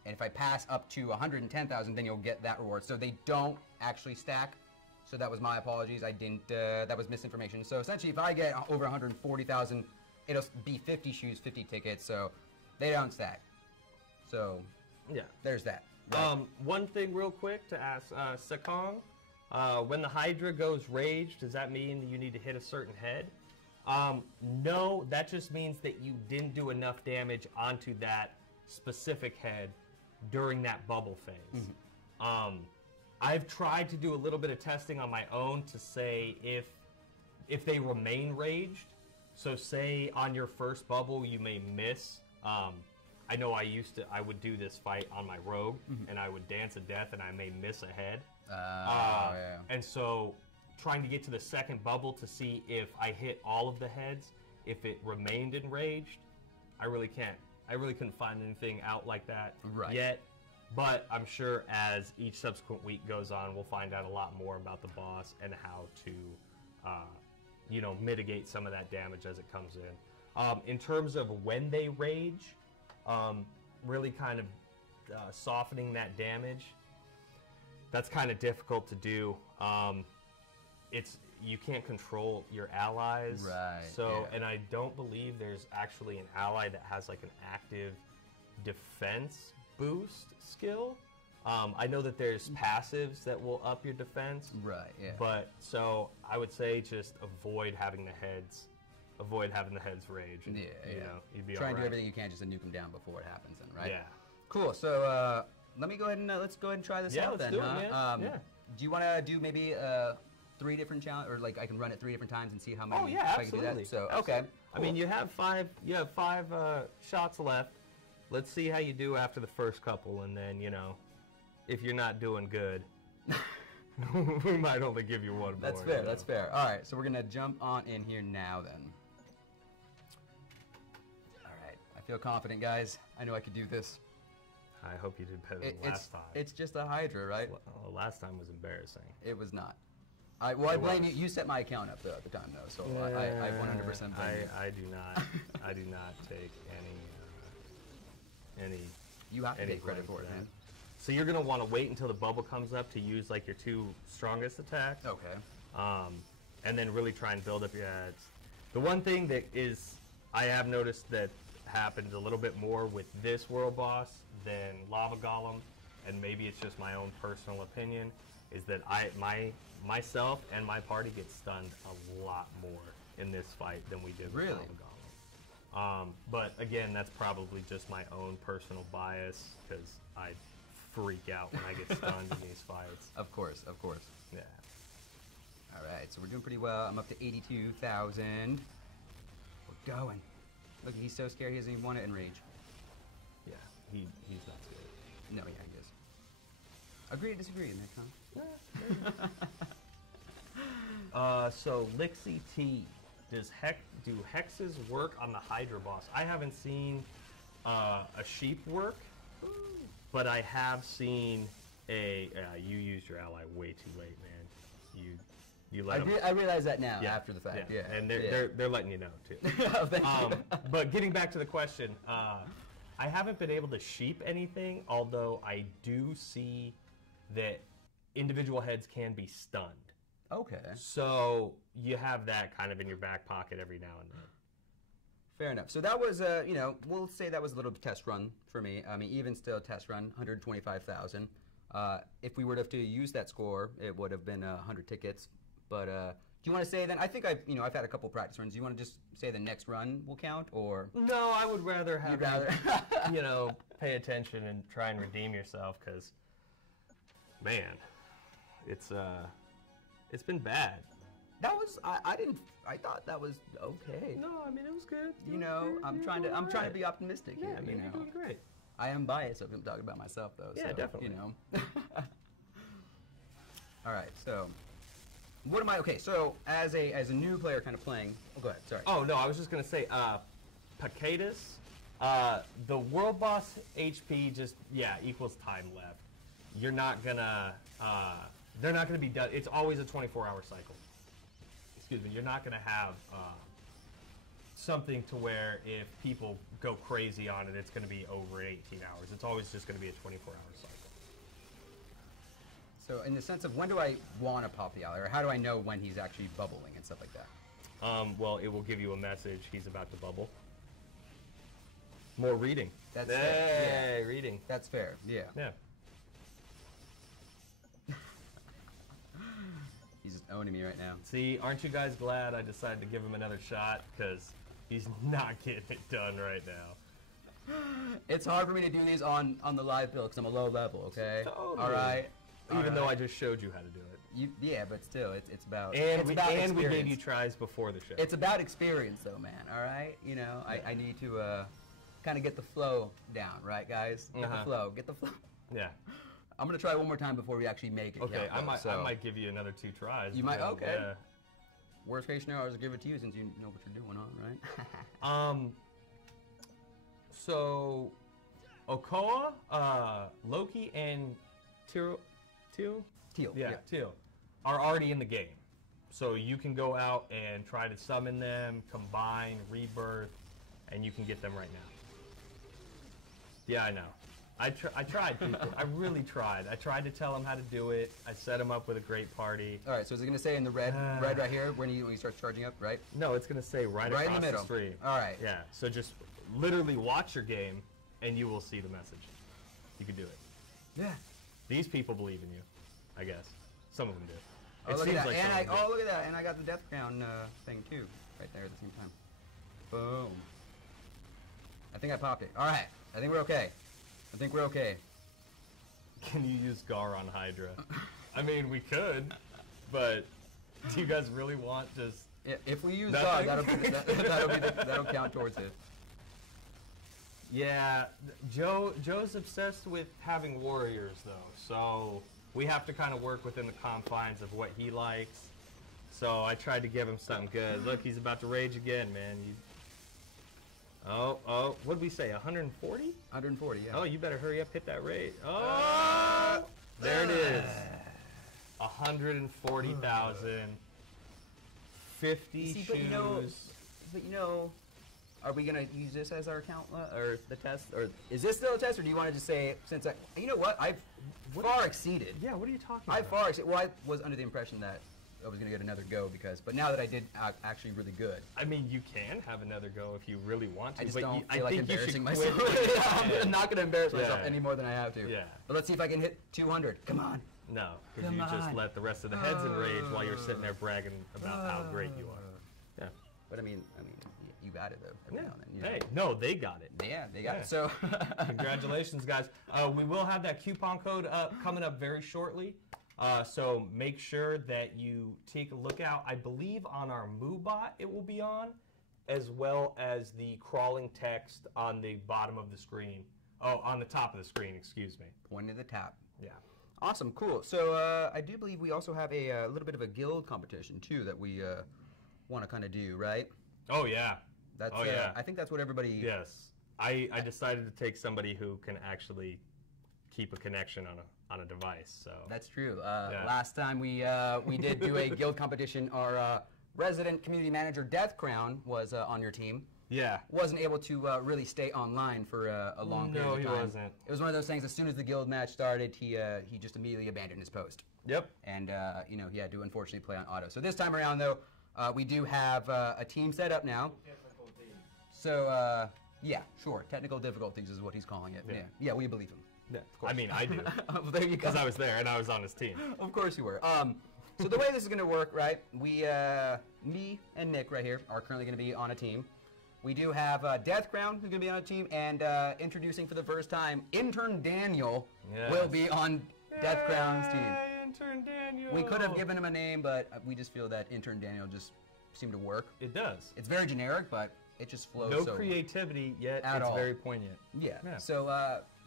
and if I pass up to 110,000, then you'll get that reward. So they don't actually stack. So that was my apologies. I didn't, that was misinformation. So essentially if I get over 140,000, it'll be 50 shoes, 50 tickets. So they don't stack. So Yeah. there's that. Right? One thing real quick to ask Sekong, when the Hydra goes rage, does that mean you need to hit a certain head? No, that just means that you didn't do enough damage onto that specific head during that bubble phase. I've tried to do a little bit of testing on my own to say if they remain raged. So say on your first bubble you may miss. I know I would do this fight on my rogue, and I would dance a death, and I may miss a head. Yeah. And so trying to get to the second bubble to see if I hit all of the heads, if it remained enraged, I really couldn't find anything out like that yet. But I'm sure as each subsequent week goes on, we'll find out a lot more about the boss and how to, mitigate some of that damage as it comes in. In terms of when they rage, really kind of softening that damage, that's kind of difficult to do. You can't control your allies. Right. So, and I don't believe there's actually an ally that has like an active defense boost skill. I know that there's passives that will up your defense. Right, yeah. But, so, I would say just avoid having the heads rage. And, you'd be Try and all do right. everything you can just to nuke them down before it happens then, right? Yeah. Cool, so let me go ahead and let's go ahead and try this out let's then, do it, huh? man. Do you want to do maybe 3 different challenges, or like I can run it 3 different times and see how many? Oh yeah, if I can do absolutely. that? So Absolutely. okay. I mean, you have five shots left. Let's see how you do after the first couple, and then if you're not doing good, we might only give you one more. That's fair. That's fair. All right, so we're gonna jump on in here now then. All right, I feel confident, guys. I know I could do this. I hope you did better than last time. It's just a Hydra, right? Well, last time was embarrassing. It was not. I blame you. You set my account up though at the time though, so I 100% blame you. I do not take any. You have to any take credit blame for it, that. man. So you're gonna want to wait until the bubble comes up to use like your 2 strongest attacks. Okay. And then really try and build up your ads. The one thing that is I have noticed that happens a little bit more with this world boss than Lava Golem, and maybe it's just my own personal opinion, is that myself and my party get stunned a lot more in this fight than we did with Really? Lava Golem. But again, that's probably just my own personal bias because I freak out when I get stunned in these fights. Of course, of course. Yeah. All right, so we're doing pretty well. I'm up to 82,000. We're going. Look, he's so scared he doesn't even want to enrage. Yeah, he's not scared. No, yeah, he is. Agree to disagree in that, Tom. So Lixie T, do hexes work on the Hydra boss? I haven't seen a sheep work, but I have seen you used your ally way too late, man. You let him. I realize that now after the fact. Yeah, and they're letting you know too. Oh, thank you. But getting back to the question, I haven't been able to sheep anything, although I do see that individual heads can be stunned. Okay. So you have that kind of in your back pocket every now and then. Fair enough. So that was, we'll say that was a little test run for me. I mean, even still test run, 125,000. If we would have to use that score, it would have been 100 tickets. But do you want to say then? I think I've had a couple practice runs. Do you want to just say the next run will count, or? No, I would rather have You'd rather pay attention and try and redeem yourself, because, man, it's been bad. That was I thought that was okay. No, I mean it was good. I'm trying to be optimistic Yeah, here. man, you're doing great. I am biased, so I'm talking about myself though. Yeah, so, definitely. All right, so what am I? Okay, so as a new player, kind of playing. Oh, go ahead. Sorry. Oh no, I was just gonna say, Pacatus, the world boss HP just equals time left. You're not gonna. They're not gonna be done. It's always a 24-hour cycle. Excuse me. You're not gonna have something to where if people go crazy on it, it's gonna be over 18 hours. It's always just gonna be a 24-hour cycle. So in the sense of when do I want to pop the ally, or how do I know when he's actually bubbling and stuff like that? Well, it will give you a message. He's about to bubble. More reading. That's fair. yeah. Reading. That's fair. Yeah. Yeah. He's just owning me right now. See, aren't you guys glad I decided to give him another shot? Because he's not getting it done right now. It's hard for me to do these on the live build because I'm a low level. Okay. Totally. All right. Even though I just showed you how to do it. Yeah, but still, it's about And we gave experience. you tries before the show. It's about experience, though, man. All right, you know, I need to kind of get the flow down, right, guys? Get the flow. Get the flow. Yeah. I'm gonna try one more time before we actually make it. Okay, count, I might give you another 2 tries. You might. Okay. Yeah. Worst case scenario, I'll just give it to you since you know what you're doing, right? So, Okoa, Loki, and Teal? Teal. Yeah, Teal are already in the game. So you can go out and try to summon them, combine, rebirth, and you can get them right now. Yeah, I know. I tried, people. I really tried. I tried to tell them how to do it. I set them up with a great party. All right, so is it going to say in the red right here when he starts charging up, right? No, it's going to say right across in the middle. stream. All right. Yeah, so just literally watch your game, and you will see the message. You can do it. Yeah. These people believe in you, I guess. Some of them do. Oh, look at that. like And some of them do. look at that. And I got the Death Crown thing, too, right there at the same time. Boom. I think I popped it. All right. I think we're okay. I think we're okay. Can you use Gar on Hydra? I mean, we could, but do you guys really want just... If we use Nothing? God, that'll count towards it. Yeah, Joe's obsessed with having warriors, though, so we have to kind of work within the confines of what he likes. So I tried to give him something good. Look, he's about to rage again, man. Oh, what did we say, 140? 140, yeah. Oh, you better hurry up, hit that rate. Oh, there it is. 140,000. 50 See, shoes. but you know, are we gonna use this as our count or the test, or is this still a test, or do you want to just say since you know what I've far exceeded? Yeah, what are you talking I about? far exceeded. Well, I was under the impression that I was gonna get another go but now that I did actually really good. I mean, you can have another go if you really want to. I just but don't I feel like think you should embarrassing quit. myself. I'm not gonna embarrass myself Yeah. any more than I have to. Yeah. But let's see if I can hit 200. Come on. No, because Come you just on. let the rest of the heads enrage while you're sitting there bragging about how great you are. Yeah. But I mean, you got it though. Every now and then, you know. Hey, no, they got it. Yeah, they got Yeah. it. So Congratulations, guys. We will have that coupon code coming up very shortly. So make sure that you take a look out. I believe on our MooBot it will be on, as well as the crawling text on the bottom of the screen. Oh, on the top of the screen, excuse me. point to the top. Yeah. Awesome, cool. So I do believe we also have a little bit of a guild competition too that we want to kind of do, right? Oh, yeah. That's, Oh, yeah. I think that's what everybody. Yes. I decided to take somebody who can actually keep a connection on a device. So That's true. Yeah. Last time we did do a guild competition, our resident community manager Death Crown was on your team. yeah. Wasn't able to really stay online for a long period No, of he time. wasn't. It was one of those things. As soon as the guild match started, he just immediately abandoned his post, Yep. and you know he had to unfortunately play on auto. So this time around, though, we do have a team set up now. So yeah, sure. Technical difficulties is what he's calling it. Yeah. Yeah, we believe him. Yeah. Of course. I mean, I do. Well, there you go. Because I was there and I was on his team. Of course you were. So the way this is going to work, right? We, me and Nick right here are currently going to be on a team. We do have Death Crown who's going to be on a team, and introducing for the first time, intern Daniel will be on Death Crown's team. Yay, intern Daniel. We could have given him a name, but we just feel that intern Daniel just seemed to work. It does. It's very generic, but it just flows. No so creativity, yet At it's all. very poignant. Yeah. Yeah. So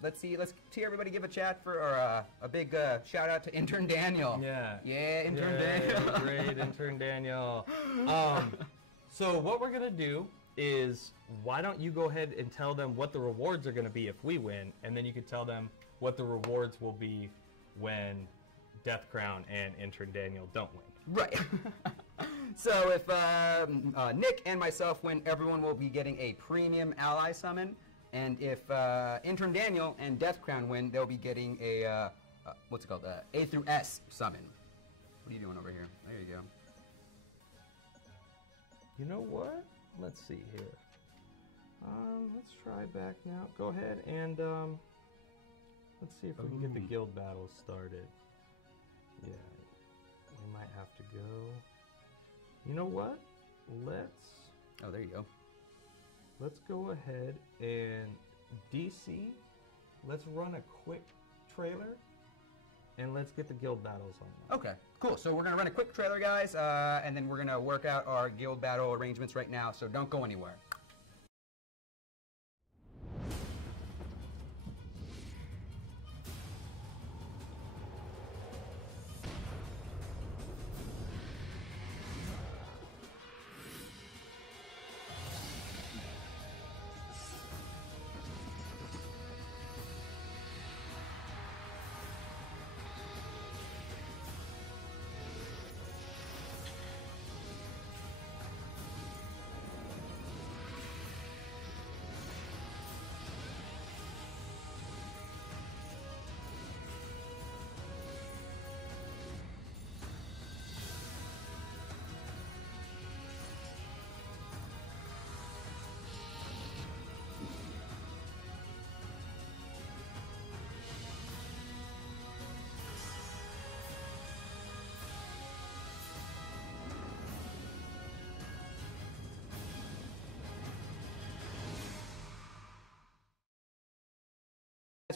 let's see everybody give a chat for or a big shout out to intern Daniel. Yeah. Yeah, intern Yay, Daniel. Great, intern Daniel. So what we're gonna do is, why don't you go ahead and tell them what the rewards are gonna be if we win, and then you can tell them what the rewards will be when Death Crown and intern Daniel don't win. Right. So if Nick and myself win, everyone will be getting a premium ally summon. And if intern Daniel and Death Crown win, they'll be getting a, what's it called? A through S summon. What are you doing over here? There you go. You know what? Let's see here. Let's try back now. Go ahead and let's see if we can get the guild battle started. Yeah, we might have to go. You know what? Oh, there you go. Let's go ahead and DC. Let's run a quick trailer and let's get the guild battles on. Okay, cool. So we're going to run a quick trailer, guys, and then we're going to work out our guild battle arrangements right now, so don't go anywhere.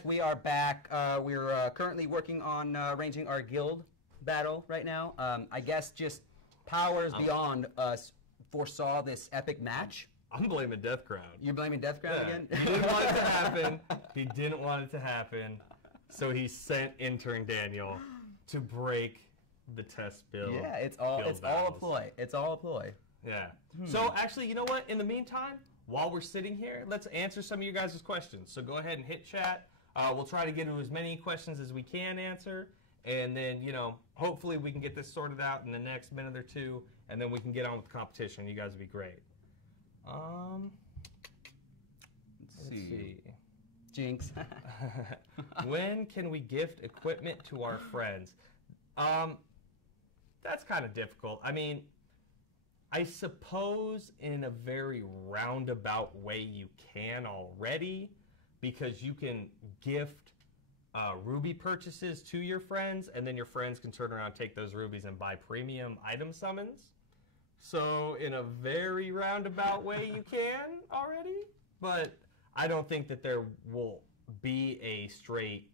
We are back. We're currently working on arranging our guild battle right now. I guess just powers beyond us foresaw this epic match. I'm blaming Death Crown. You're blaming Death Crown again? He didn't want it to happen. He didn't want it to happen. So he sent intern Daniel to break the test build. Yeah, it's all a ploy. It's all a ploy. Yeah. So actually, you know what? In the meantime, while we're sitting here, let's answer some of you guys' questions. So go ahead and hit chat. We'll try to get to as many questions as we can answer, and then, you know, hopefully we can get this sorted out in the next minute or two, and then we can get on with the competition. You guys will be great. Let's see. Jinx. When can we gift equipment to our friends? That's kind of difficult. I mean, I suppose in a very roundabout way you can already, because you can gift ruby purchases to your friends, and then your friends can turn around, take those rubies, and buy premium item summons. So in a very roundabout way you can already, but I don't think that there will be a straight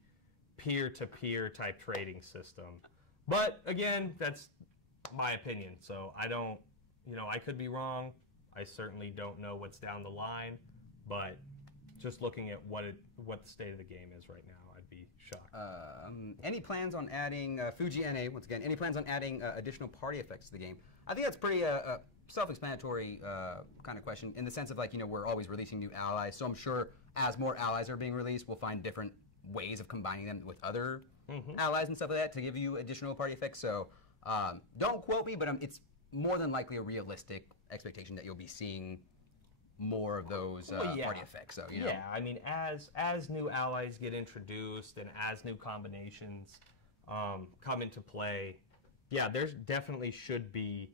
peer-to-peer type trading system. But again, that's my opinion, so I don't, you know, I could be wrong. I certainly don't know what's down the line, but just looking at what the state of the game is right now, I'd be shocked. Any plans on adding, Fuji NA, once again, any plans on adding additional party effects to the game? I think that's pretty self-explanatory kind of question, in the sense of, like, you know, we're always releasing new allies, so I'm sure as more allies are being released, we'll find different ways of combining them with other allies and stuff like that to give you additional party effects. So don't quote me, but it's more than likely a realistic expectation that you'll be seeing more of those party effects. So, you know. Yeah, I mean, as new allies get introduced and as new combinations come into play, yeah, there's definitely should be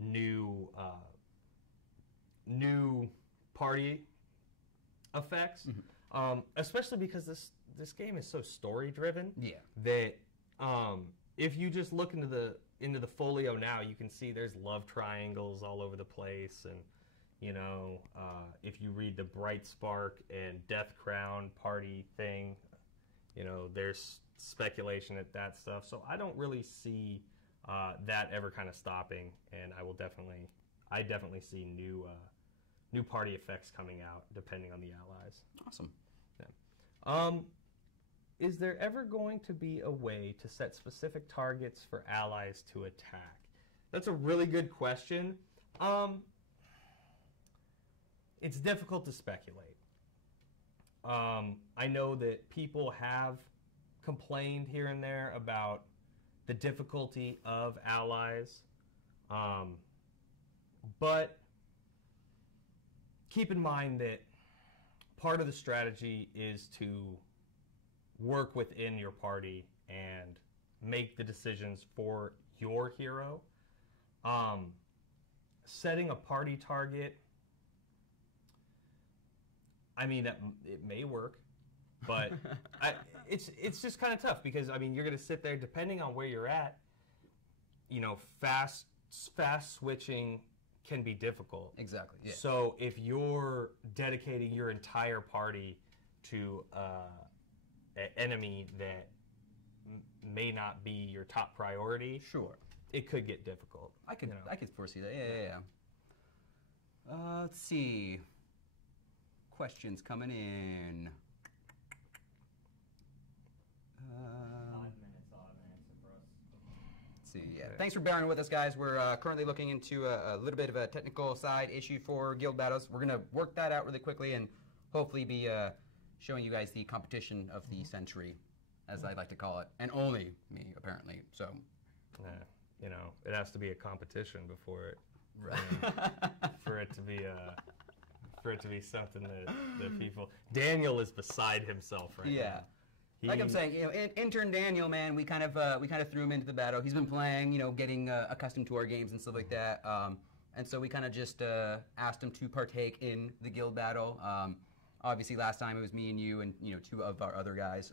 new party effects, especially because this game is so story driven. Yeah. That if you just look into the folio now, you can see there's love triangles all over the place, and you know, if you read the Bright Spark and Death Crown party thing, you know, there's speculation at that stuff. So I don't really see that ever kind of stopping, and I definitely see new party effects coming out depending on the allies. Awesome. Yeah. Is there ever going to be a way to set specific targets for allies to attack? That's a really good question. It's difficult to speculate. I know that people have complained here and there about the difficulty of allies, but keep in mind that part of the strategy is to work within your party and make the decisions for your hero. Setting a party target, I mean, it may work, but it's just kind of tough, because I mean, you're going to sit there, depending on where you're at, you know, fast switching can be difficult. Exactly. Yeah. So if you're dedicating your entire party to an enemy that may not be your top priority, Sure. it could get difficult. I could you know? I could foresee that. Yeah. Let's see. Questions coming in. 5 minutes odd answer for us. Let's see. Yeah. Okay. Thanks for bearing with us, guys. We're currently looking into a little bit of a technical side issue for guild battles. We're gonna work that out really quickly and hopefully be showing you guys the competition of the century, as I like to call it, and only me apparently. So. Yeah, you know, it has to be a competition before it, Right. for it to be something that people. Daniel is beside himself right Yeah. now. Like I'm saying, you know, intern Daniel, man, we kind of threw him into the battle. He's been playing, you know, getting accustomed to our games and stuff like that. And so we kind of just asked him to partake in the guild battle. Obviously, last time it was me and you, and you know, 2 of our other guys.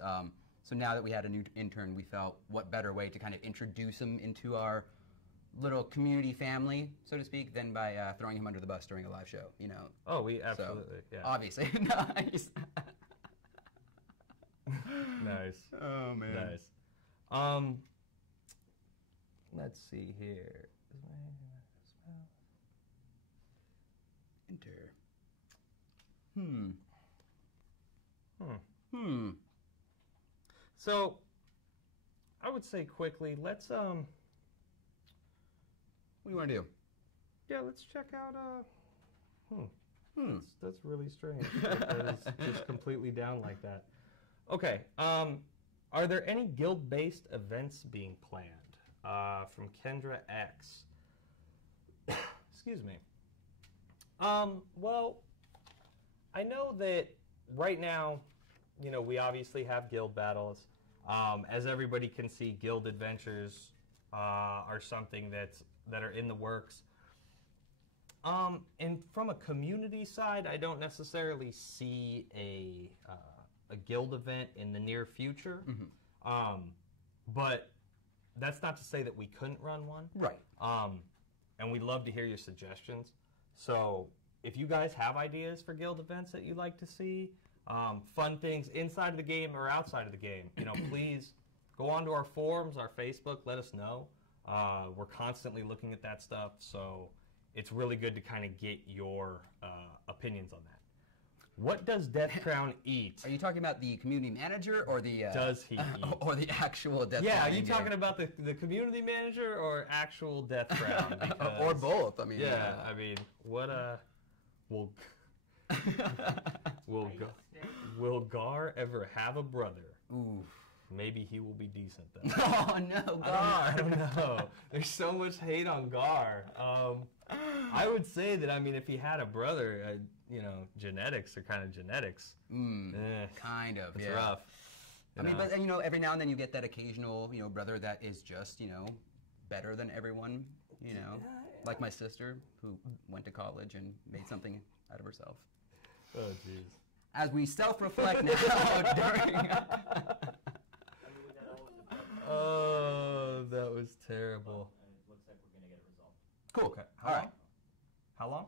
So now that we had a new intern, we felt what better way to kind of introduce him into our little community family, so to speak, than by throwing him under the bus during a live show. You know. Oh, we absolutely, yeah. Obviously, nice. Nice. Oh man. Nice. Let's see here. Enter. So, I would say quickly, let's What do you want to do? yeah, let's check out That's really strange. That is just completely down like that. Okay. Are there any guild-based events being planned? From Kendra X. Excuse me. Well, I know that right now, you know, we obviously have guild battles. As everybody can see, guild adventures are something that are in the works. And from a community side, I don't necessarily see a guild event in the near future. But that's not to say that we couldn't run one. Right. And we'd love to hear your suggestions. So if you guys have ideas for guild events that you'd like to see, fun things inside of the game or outside of the game, you know, please go onto our forums, our Facebook, let us know. We're constantly looking at that stuff, so it's really good to kind of get your opinions on that. What does Death Crown eat? Are you talking about the community manager or the Does he eat? or the actual Death Yeah, Crown are you in-game? talking about the community manager or actual Death Crown? or Because- both? I mean, Yeah, I mean, what will will Gar ever have a brother? Oof. Maybe he will be decent then. Oh no, God. I don't know. There's so much hate on Gar. I would say that, I mean, if he had a brother, you know, genetics are kind of genetics. Kind of. It's Yeah. rough. I mean, but you know, every now and then you get that occasional, you know, brother that is just, you know, better than everyone. You know, like my sister who went to college and made something out of herself. Oh, jeez. As we self-reflect now during. Oh, that was terrible. It looks like we're going to get it resolved. Cool. Okay. All right. How long?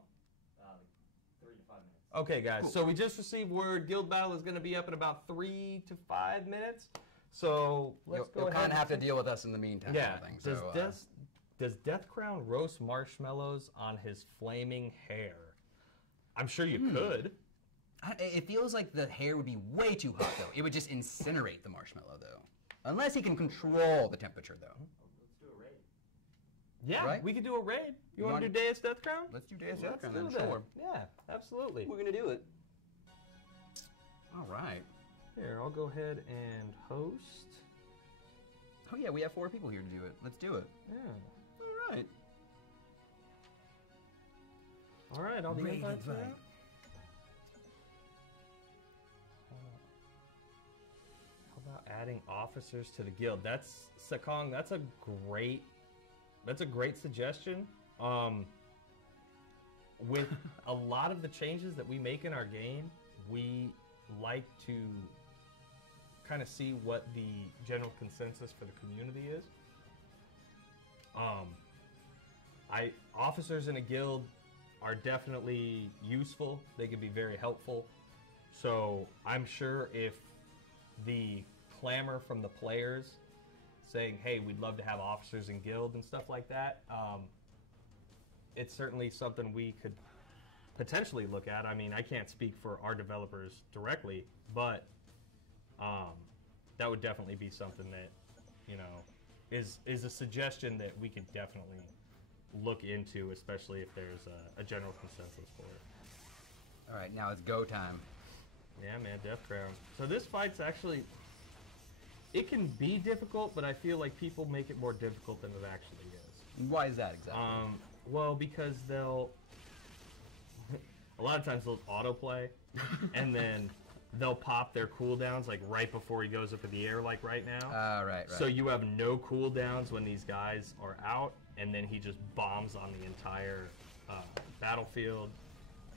3 to 5 minutes. Okay, guys. Cool. So we just received word Guild Battle is going to be up in about 3 to 5 minutes. So let's go You'll ahead. kind of have to deal with us in the meantime. Yeah. Kind of thing. Does Death Crown roast marshmallows on his flaming hair? I'm sure you could. It feels like the hair would be way too hot, though. It would just incinerate the marshmallow, though. Unless he can control the temperature, though. Let's do a raid. Yeah, Right? we could do a raid. You want want to do Deus Death Crown? Let's do Deus Let's Ex do then, that. sure. Yeah, absolutely. We're going to do it. All right. Here, I'll go ahead and host. Oh, yeah, we have 4 people here to do it. Let's do it. Yeah. All right. All right, all the Raid invites are invite. out. How about adding officers to the guild? That's Sakong. That's a great suggestion. With a lot of the changes that we make in our game, we like to kind of see what the general consensus for the community is. Officers in a guild are definitely useful. They can be very helpful. So I'm sure if the clamor from the players saying, hey, we'd love to have officers in guild and stuff like that, it's certainly something we could potentially look at. I mean, I can't speak for our developers directly, but that would definitely be something that, you know, is a suggestion that we could definitely look into, especially if there's a general consensus for it. All right, now it's go time. Yeah, man, Death Crown. So this fight's actually, it can be difficult, but I feel like people make it more difficult than it actually is. Why is that exactly? Well, because they'll, a lot of times they'll autoplay, and then they'll pop their cooldowns like right before he goes up in the air, like right now. Right. So you have no cooldowns when these guys are out, and then he just bombs on the entire battlefield,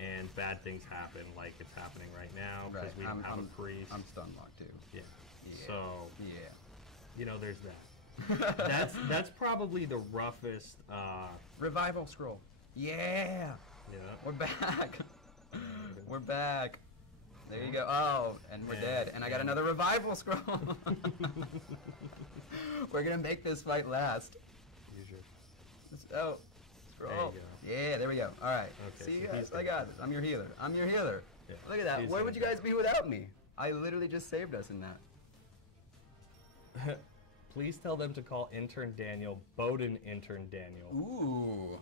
and bad things happen, like it's happening right now because we don't have a priest. I'm stun locked too. Yeah. Yeah. So Yeah. you know, there's that. that's probably the roughest. Revival scroll. Yeah. Yeah. We're back. We're back. There you go. Oh, and we're dead. And I got another revival scroll. We're gonna make this fight last. Use your. Oh, scroll. There you go. Yeah, there we go. All right. Okay, See you so guys. he's I got this. I'm your healer. I'm your healer. Yeah, Look at that. he's Where gonna would you do guys it. be without me? I literally just saved us in that. Please tell them to call intern Daniel Bowden intern Daniel. Ooh.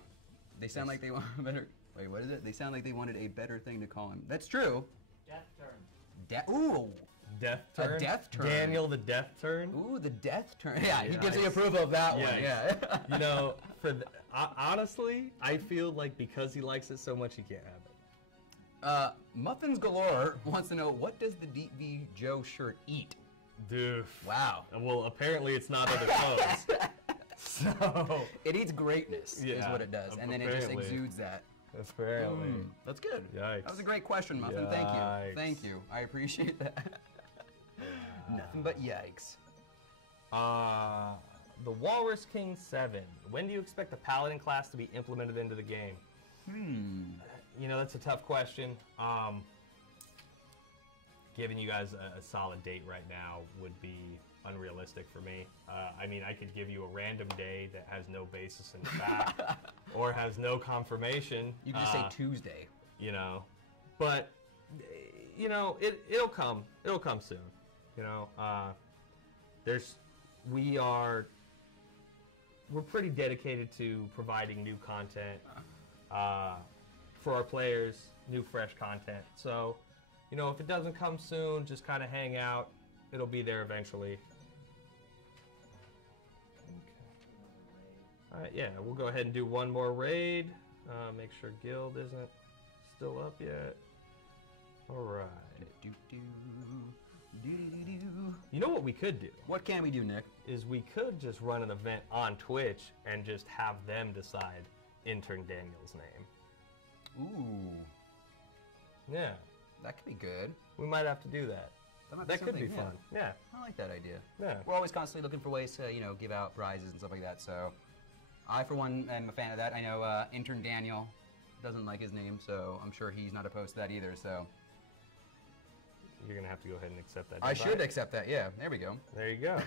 They sound like they want a better. Wait, what is it? They sound like they wanted a better thing to call him. That's true. Death turn. Ooh. Death turn. A death turn. Daniel the death turn. Ooh, the death turn. Yeah, he Yeah, gives me nice. approval of that one. Yikes. Yeah. You know, honestly, I feel like because he likes it so much, he can't have it. Muffins Galore wants to know, what does the Deep V Joe shirt eat? Dude. Wow. Well, apparently it's not other clothes. So. It eats greatness, is Yeah, what it does, and then it just apparently. exudes that. Apparently. That's good. Yikes. That was a great question, Muffin. Thank you. Yikes. Thank you. I appreciate that. Nothing but yikes. The Walrus King 7. When do you expect the Paladin class to be implemented into the game? You know, that's a tough question. Giving you guys a solid date right now would be unrealistic for me. I mean, I could give you a random day that has no basis in fact or has no confirmation. You can just say Tuesday. You know, but you know, it'll come. It'll come soon. You know, we're pretty dedicated to providing new content for our players, new fresh content. So, you know, if it doesn't come soon, just kind of hang out. It'll be there eventually. All right, yeah, we'll go ahead and do one more raid. Make sure guild isn't still up yet. All right. You know what we could do? What can we do, Nick? Is we could just run an event on Twitch and just have them decide intern Daniel's name. Ooh, Yeah, that could be good. we might have to do that. might That could be something, yeah. fun. Yeah, I like that idea. yeah. We're always constantly looking for ways to, you know, give out prizes and stuff like that. So, I, for one, am a fan of that. I know intern Daniel doesn't like his name, so I'm sure he's not opposed to that either. So, You're gonna have to go ahead and accept that. I invite. should accept that. Yeah, there we go. There you go.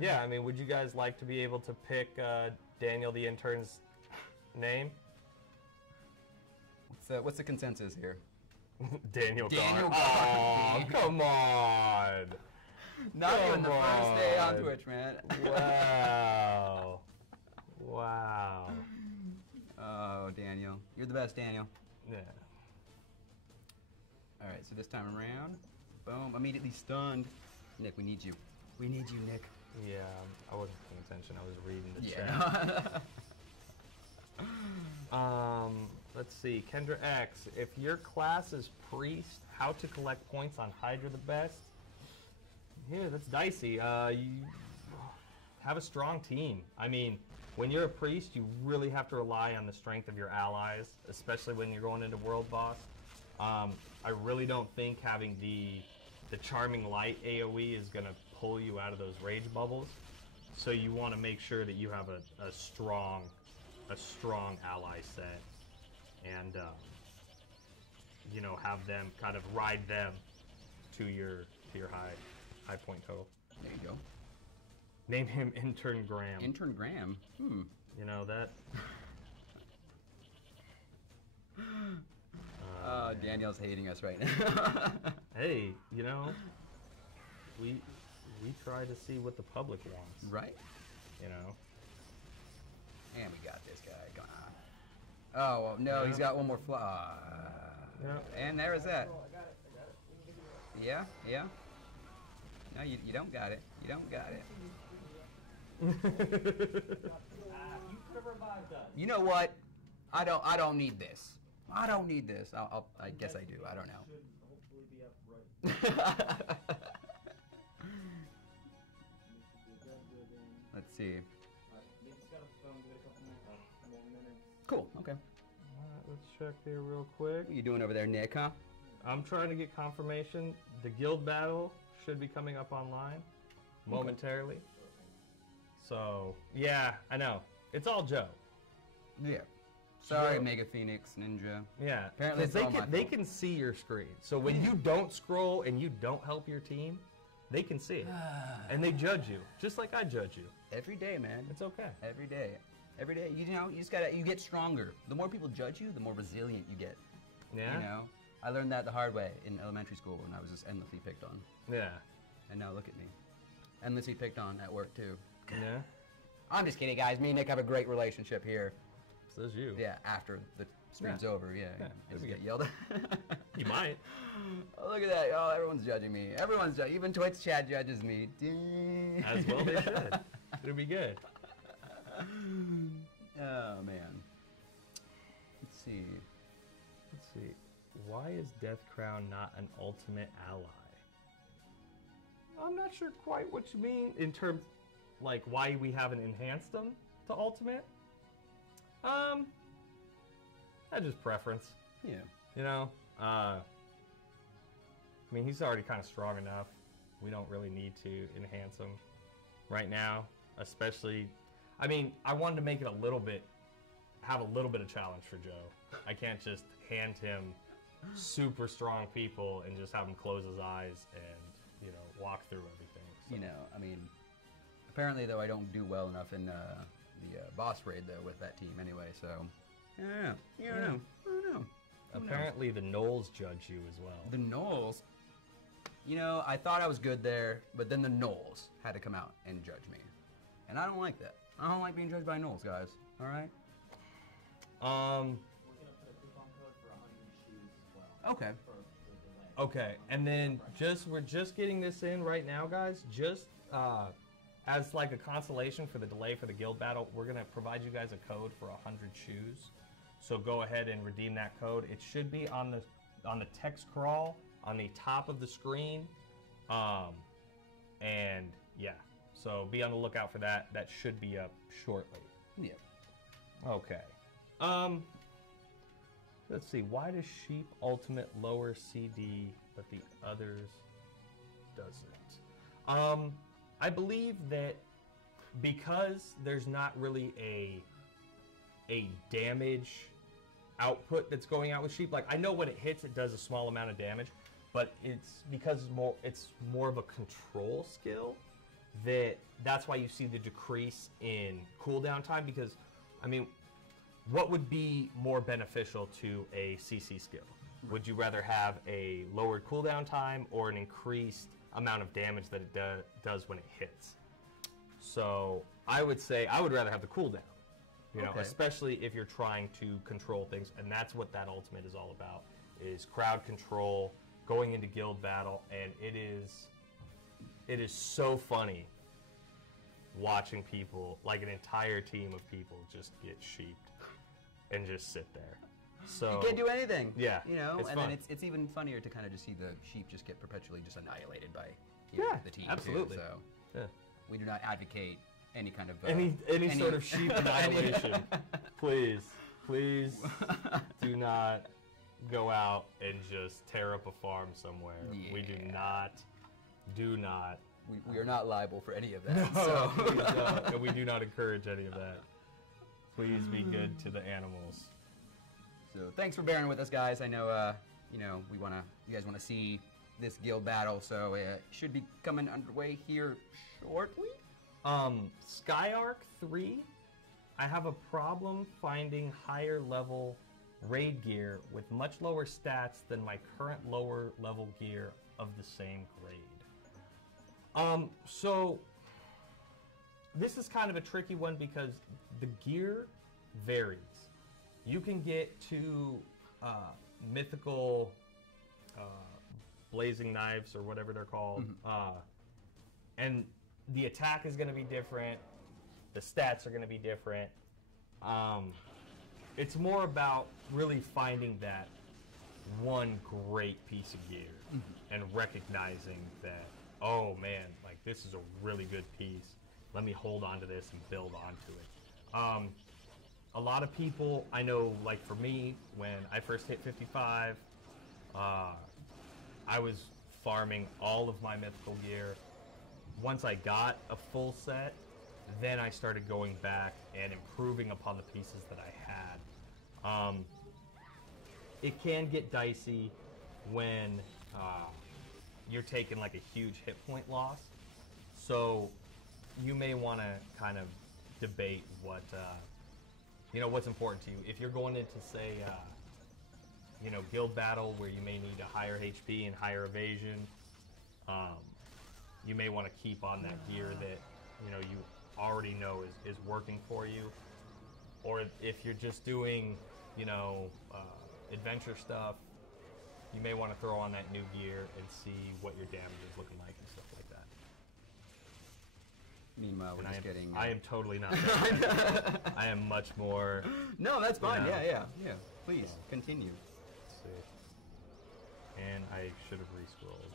Yeah, I mean, would you guys like to be able to pick Daniel the intern's name? What's the consensus here? Daniel Daniel Gar. Gar. Oh, come on. Not even the Come first day on on. Twitch, man. Wow. Wow. Oh, Daniel, you're the best, Daniel. Yeah. All right, so this time around, boom, immediately stunned. Nick, we need you. We need you, Nick. Yeah, I wasn't paying attention. I was reading the chat. Yeah. Let's see. Kendra X, if your class is priest, how to collect points on Hydra the best? Yeah, that's dicey. You have a strong team. I mean, when you're a priest, you really have to rely on the strength of your allies, especially when you're going into world boss. I really don't think having the Charming Light AoE is going to pull you out of those rage bubbles. So you want to make sure that you have a strong ally set, and you know, have them kind of ride them to your high point total. There you go. Name him Intern Graham. Intern Graham. Hmm. You know that. Daniel's hating us right now. Hey, you know, we try to see what the public wants. Right. You know. And we got this guy going on. Oh well, no, Yeah. he's got one more fly. Yeah. And there is that. Yeah, yeah. No, you don't got it. You don't got it. You could have revived us. You know what? I don't need this. I don't need this. I guess I do. I don't know. Should hopefully be up right. Let's see. We just got a phone. Give it a couple more minutes. Cool. Okay. Let's check there real quick. What are you doing over there, Nick? Huh? I'm trying to get confirmation. The guild battle should be coming up online momentarily. So, yeah, I know. It's all Joe. Yeah. Sorry, Joe. Mega Phoenix Ninja. Yeah. Apparently 'Cause it's all my they fault. can see your screen. So when you don't scroll and you don't help your team, they can see it. And they judge you, just like I judge you. Every day, man. It's okay. Every day. Every day. You know, you get stronger. The more people judge you, the more resilient you get. Yeah? You know? I learned that the hard way in elementary school when I was just endlessly picked on. Yeah. And now look at me. Endlessly picked on at work too. Yeah. I'm just kidding, guys. Me and Nick have a great relationship here. Says you. Yeah, after the stream's Yeah. over, yeah. Yeah, I there just we get go. yelled at. You might. Oh, look at that. Oh, everyone's judging me. Everyone's judging. Even Twitch chat judges me. Dang. As well they should. It'll be good. Oh, man. Let's see. Let's see. Why is Death Crown not an ultimate ally? I'm not sure quite what you mean in terms, like, why we haven't enhanced them to ultimate. That's just preference. Yeah. You know, I mean, he's already kind of strong enough. We don't really need to enhance him right now, especially. I mean, I wanted to make it have a little bit of challenge for Joe. I can't just hand him super strong people and just have him close his eyes and, you know, walk through everything. So. You know, I mean, apparently, though, I don't do well enough in the boss raid, though, with that team anyway, so. I don't know. I don't know. I don't know. Who knows? Apparently, the Knolls judge you as well. The Knolls. You know, I thought I was good there, but then the Knolls had to come out and judge me. And I don't like that. I don't like being judged by Knolls, guys. All right? We're gonna put a coupon code for 100 shoes as well. Okay. For the delay. Okay, and then we're just getting this in right now, guys. Just as like a consolation for the delay for the guild battle, we're gonna provide you guys a code for 100 shoes. So go ahead and redeem that code. It should be on the text crawl on the top of the screen, and yeah. So be on the lookout for that. That should be up shortly. Yeah. Okay. Let's see. Why does Sheep Ultimate lower CD but the others doesn't? I believe that because there's not really a damage output that's going out with Sheep. Like, I know when it hits, it does a small amount of damage, but it's because it's more of a control skill that's why you see the decrease in cooldown time. Because, I mean, what would be more beneficial to a CC skill? Would you rather have a lowered cooldown time or an increased amount of damage that it does when it hits? So I would say I would rather have the cooldown, you know, Okay. especially if you're trying to control things, and that's what that ultimate is all about: is crowd control, going into guild battle, and it is so funny watching people, like an entire team of people, just get sheeped and just sit there. So You can't do anything. Yeah, You know, it's and fun. then it's even funnier to kind of just see the sheep just get perpetually just annihilated by the team. absolutely. Too, so Yeah. we do not advocate any kind of Any sort of sheep annihilation. Please do not go out and just tear up a farm somewhere. We do Yeah. not. We are not liable for any of that. No, So. please don't. And we do not encourage any of that. Please be good to the animals. So thanks for bearing with us, guys. I know, you know, you guys want to see this guild battle, so it should be coming underway here shortly. Skyark 3, I have a problem finding higher level raid gear with much lower stats than my current lower level gear of the same grade. So this is kind of a tricky one because the gear varies. You can get to mythical blazing knives or whatever they're called, and the attack is going to be different. The stats are going to be different. It's more about really finding that one great piece of gear and recognizing that, oh man, like this is a really good piece. Let me hold on to this and build onto it. A lot of people, I know, like for me, when I first hit 55, I was farming all of my mythical gear. Once I got a full set, then I started going back and improving upon the pieces that I had. It can get dicey when you're taking like a huge hit point loss. So you may want to kind of debate what, what's important to you. If you're going into, say, guild battle where you may need a higher HP and higher evasion, you may want to keep on that gear that, you already know is working for you. Or if you're just doing, adventure stuff, you may want to throw on that new gear and see what your damage is looking like and stuff like that. Meanwhile, we're just getting... I am totally not I am much more... No, that's fine. Yeah. Please, continue. Let's see. And I should have re-scrolled.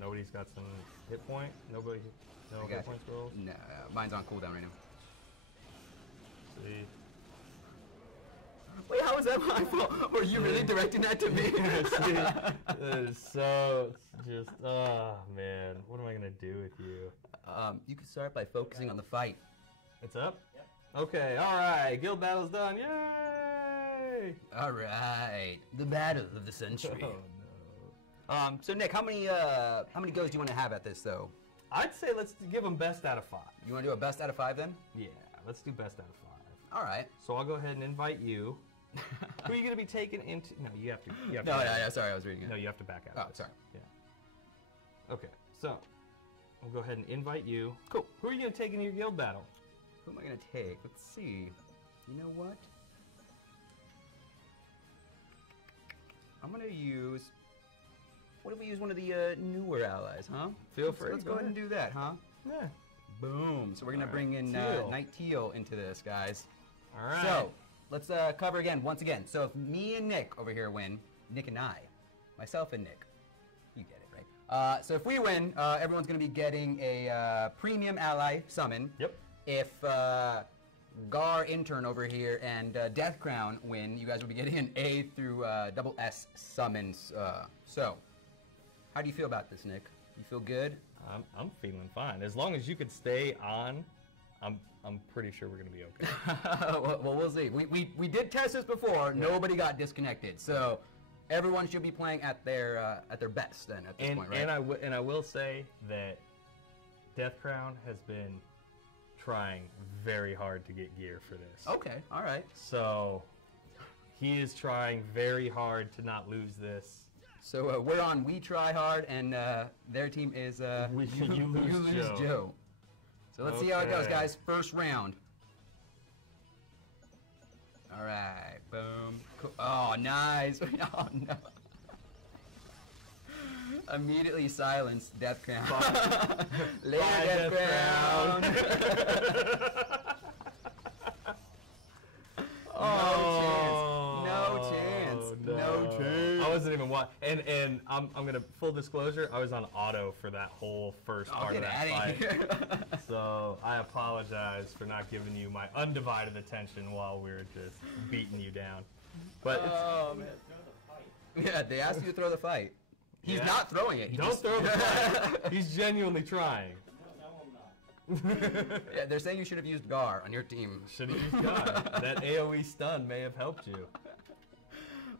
Nobody's got some hit point? No hit point scrolls? No, mine's on cooldown right now. Let's see. Wait, how was that my fault? Were you really directing that to me? See, that is so just, oh man, what am I gonna do with you? You can start by focusing on the fight. It's up? Yep. Okay, alright, guild battle's done, yay! Alright, the battle of the century. Oh no. So Nick, how many goes do you want to have at this though? I'd say let's give them best out of 5. You want to do a best out of 5 then? Yeah, let's do best out of 5. Alright. So I'll go ahead and invite you. Who are you going to be taken into? No, you have to. No, sorry, I was reading it. No, you have to back out. Oh, of this. sorry. Yeah. Okay, so I'll go ahead and invite you. Cool. Who are you going to take into your guild battle? Who am I going to take? Let's see. You know what? I'm going to use... What if we use one of the newer allies, huh? Feel free. Let's go ahead and do that, huh? Yeah. Boom. So we're going to bring in Teal. Knight Teal into this, guys. All right. So, let's cover once again. So if me and Nick over here win, Nick and I, myself and Nick, you get it, right? So if we win, everyone's going to be getting a premium ally summon. Yep. If Gar Intern over here and Death Crown win, you guys will be getting an A through double S summons. So, how do you feel about this, Nick? You feel good? I'm feeling fine. As long as you could stay on, I'm pretty sure we're gonna be okay. well, we'll see. We did test this before. Yeah. Nobody got disconnected, so everyone should be playing at their best then at this point, right? And I will say that Death Crown has been trying very hard to get gear for this. Okay, all right. So he is trying very hard to not lose this. So we're on We Try Hard, and their team is You Lose Joe. So let's see how it goes, guys. First round. All right, boom. Cool. Oh, nice. Oh, no. Immediately silenced Death Crown. Later, Death Crown. No chance. No chance. I wasn't even watching. And I'm gonna full disclosure. I was on auto for that whole first part of that fight. So I apologize for not giving you my undivided attention while we were just beating you down. But yeah, they asked you to throw the fight. He's not throwing it. Don't throw the fight. He's genuinely trying. No, I'm not. Yeah, they're saying you should have used Gar on your team. Should have used Gar. That AoE stun may have helped you.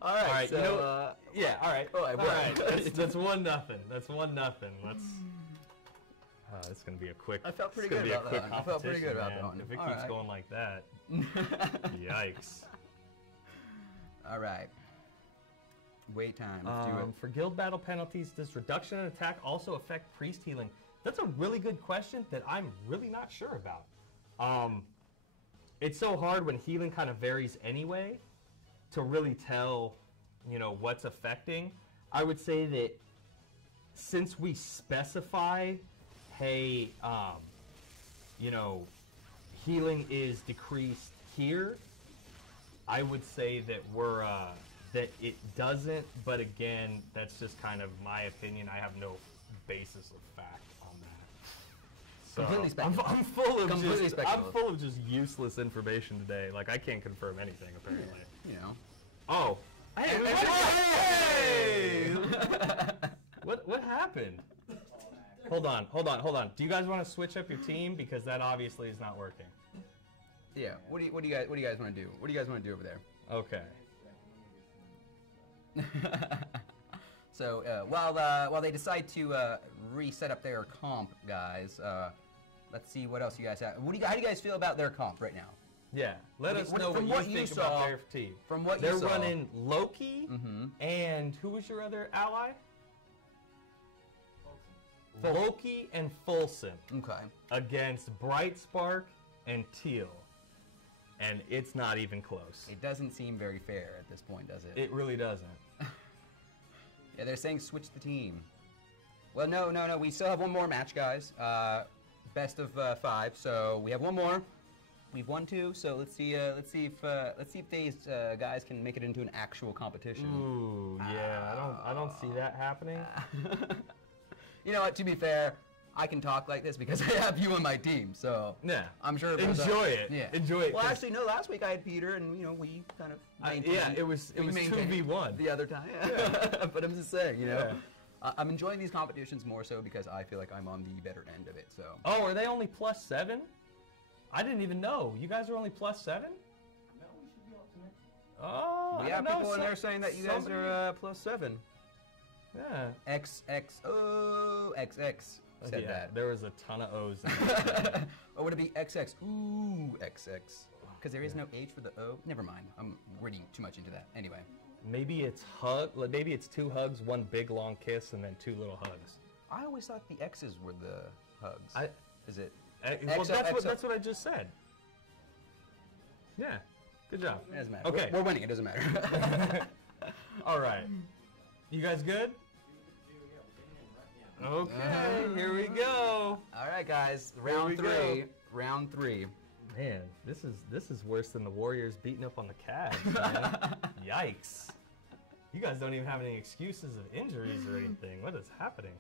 All right, so, yeah, all right. All right. That's 1-0. That's 1-0. Let's. It's gonna be a quick. I felt pretty it's good gonna about be a quick that one. I felt pretty good about competition, that one. man. If it All keeps right. going like that, yikes. All right. Wait time. Let's do it. For guild battle penalties, does reduction in attack also affect priest healing? That's a really good question that I'm really not sure about. It's so hard when healing kind of varies anyway to really tell, you know, what's affecting. I would say that since we specify, hey, you know, healing is decreased here, I would say that we're that it doesn't. But again, that's just kind of my opinion. I have no basis of fact on that. So Completely speculative. I'm full of Completely I'm speculative. full of just useless information today. Like I can't confirm anything apparently. You know. Oh. Hey! What happened? Hold on. Do you guys want to switch up your team because that obviously is not working? Yeah. What do you guys want to do? What do you guys want to do over there? Okay. So while they decide to reset up their comp, guys, let's see what else you guys have. How do you guys feel about their comp right now? Yeah. Let us know from what you what you think about saw- their team. From what They're you saw, running Loki Mhm. and who was your other ally? Loki and Fulson Okay. against Bright Spark and Teal. And it's not even close. It doesn't seem very fair at this point, does it? It really doesn't. Yeah, they're saying switch the team. Well, no. We still have one more match, guys. Best of 5. So we have one more. We've won 2. So let's see if these guys can make it into an actual competition. Ooh, yeah. I don't see that happening. You know what? To be fair, I can talk like this because I have you on my team. So Yeah. I'm sure. if it was Enjoy it. Yeah. Enjoy it. Well, 'cause- actually, no. Last week I had Peter, and we kind of maintained. yeah, it was we maintained 2v1. the other time. But I'm just saying, Yeah. I'm enjoying these competitions more so because I feel like I'm on the better end of it. So. Oh, are they only +7? I didn't even know. You guys are only +7? No, we should be ultimate. Oh, We I have don't know, people in there saying that you guys somebody- are +7. Yeah. XXO XX said Yeah, that. there was a ton of O's in there. Or would it be XX? Ooh, XX. Because there is no H for the O. Never mind. I'm reading too much into that. Anyway. Maybe it's 2 hugs, 1 big long kiss, and then 2 little hugs. I always thought the X's were the hugs. Is it? Well, XO. that's what I just said. Yeah. Good job. It doesn't matter. Okay. We're winning. It doesn't matter. All right. You guys good? Okay, here we go. All right, guys. we Round go. 3. Round 3. Man, this is worse than the Warriors beating up on the Cavs, man. Yikes. You guys don't even have any excuses of injuries or anything. What is happening?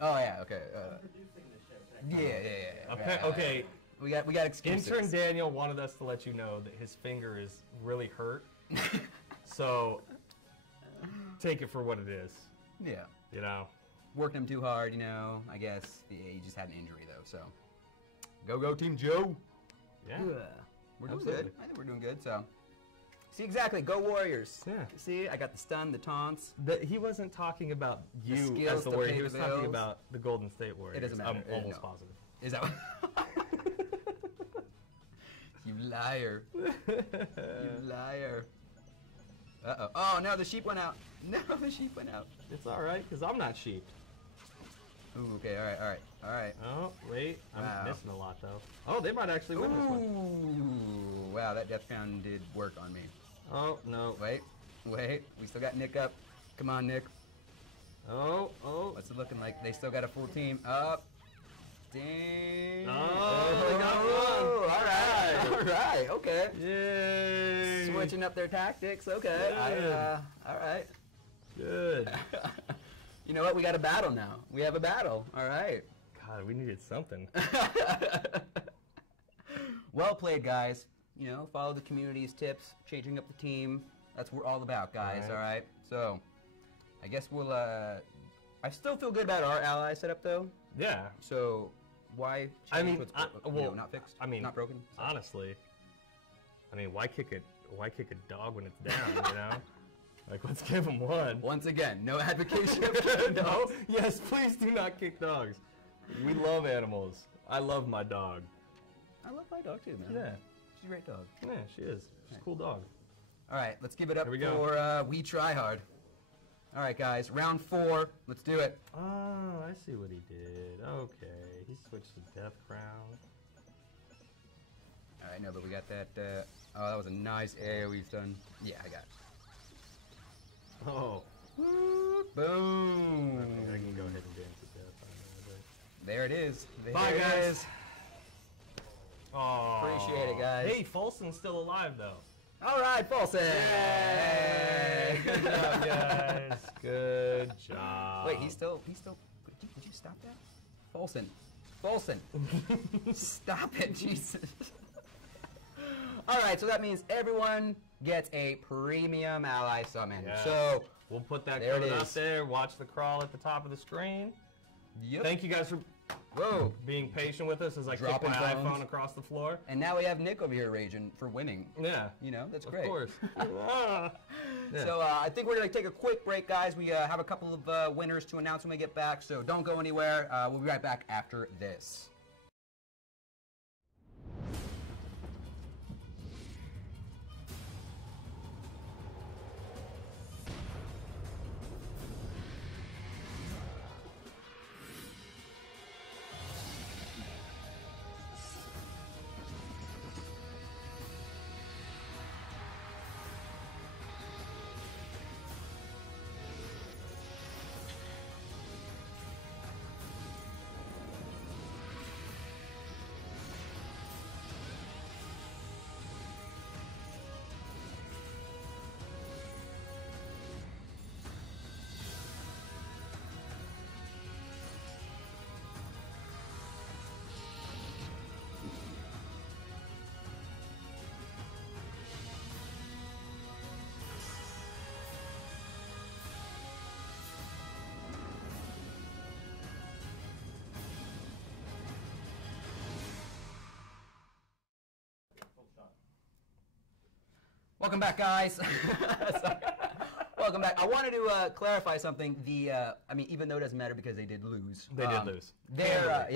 Oh yeah. Okay. Producing the show. Yeah. Okay. We got excuses. Intern Daniel wanted us to let you know that his finger is really hurt. So take it for what it is. Yeah. You know. Working him too hard, I guess. Yeah, he just had an injury though, so. Go Team Joe. Yeah. We're doing Absolutely. good. I think we're doing good. So. See, exactly. Go Warriors. Yeah. See, I got the stun, the taunts. He wasn't talking about you skills as the to Warrior. pay He the was talking bills. about the Golden State Warriors. It doesn't matter. I'm almost No. positive. Is that what? You liar. You liar. Uh-oh. Oh, no, the sheep went out. No, the sheep went out. It's all right, because I'm not sheep. Ooh, okay, all right. Oh, wait. I'm Wow. missing a lot, though. Oh, they might actually win this one. Ooh, wow, that death crown did work on me. Oh, no. Wait, we still got Nick up. Come on, Nick. Oh. What's it looking like? They still got a full team up. Dang. Oh, they got one. All right, okay. Yay. Switching up their tactics, okay. Yeah. All right. Good. You know what? We got a battle now. We have a battle. All right. God, we needed something. Well played, guys. Follow the community's tips, changing up the team. That's what we're all about, guys. All All right. So, I guess we'll. I still feel good about our ally setup, though. Yeah. So, why? I change mean, what's not fixed. I mean, not broken. So. Honestly, why kick a dog when it's down? Like, let's give him one. Once again, no advocation of kicking dogs. No. Yes, please do not kick dogs. We love animals. I love my dog. I love my dog too, man. Yeah. She's a great dog. Yeah, she is. She's a cool dog. All right, let's give it up Here we go. for We Try Hard. All right, guys, round 4. Let's do it. Oh, I see what he did. Okay, he switched to Death Crown. All right, no, but we got that. Oh, that was a nice AoE stun. Yeah, I got it. Oh. Boom. Okay, I can go ahead and dance to death. I know, There it is. There Bye, it guys. is. Oh. Appreciate it, guys. Hey, Folson's still alive, though. All right, Folsom. Yay! Good job, guys. Good job. Wait, he's still. Did you stop that? Folsom. Stop it, Jesus. All right, so that means everyone gets a premium ally summon. Yes. So we'll put that there it code up is. there. Watch the crawl at the top of the screen. Yep. Thank you guys for being patient with us as I kick Dropping my phones. iPhone across the floor. And now we have Nick over here raging for winning. Yeah. You know, that's great. Of course. Yeah. So I think we're going to take a quick break, guys. We have a couple of winners to announce when we get back, so don't go anywhere. We'll be right back after this. Welcome back, guys. Sorry. Welcome back. I wanted to clarify something. I mean, even though it doesn't matter because they did lose. They did lose. Their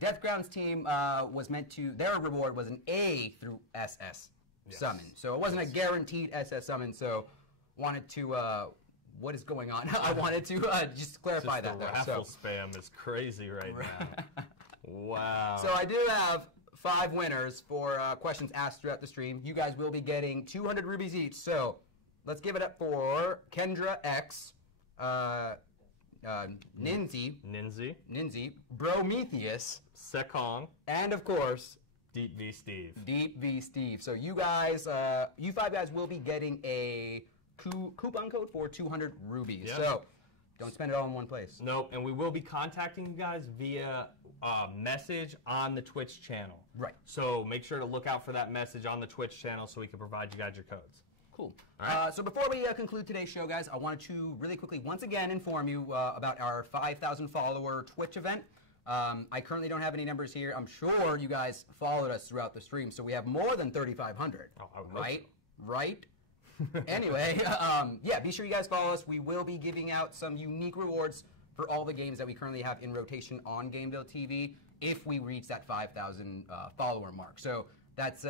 Death Ground's team was meant to. Their reward was an A through SS summon, so it wasn't a guaranteed SS summon. So, wanted to. What is going on? I wanted to just clarify Just that. the Though. raffle spam is crazy right now. Wow. So I do have 5 winners for questions asked throughout the stream. You guys will be getting 200 rubies each. So let's give it up for Kendra X, Ninzi, Brometheus, Sekong, and of course, Deep V Steve. Deep V Steve. So you guys, you 5 guys will be getting a coupon code for 200 rubies. Yep. So don't spend it all in one place. Nope, and we will be contacting you guys via message on the Twitch channel. Right. So make sure to look out for that message on the Twitch channel so we can provide you guys your codes. Cool. All right. So before we conclude today's show, guys, I wanted to really quickly once again inform you about our 5,000 follower Twitch event. I currently don't have any numbers here. I'm sure you guys followed us throughout the stream, so we have more than 3,500. Oh, I would hope right? Right? Anyway, yeah, be sure you guys follow us. We will be giving out some unique rewards for all the games that we currently have in rotation on GAMEVIL TV if we reach that 5,000 follower mark. So that's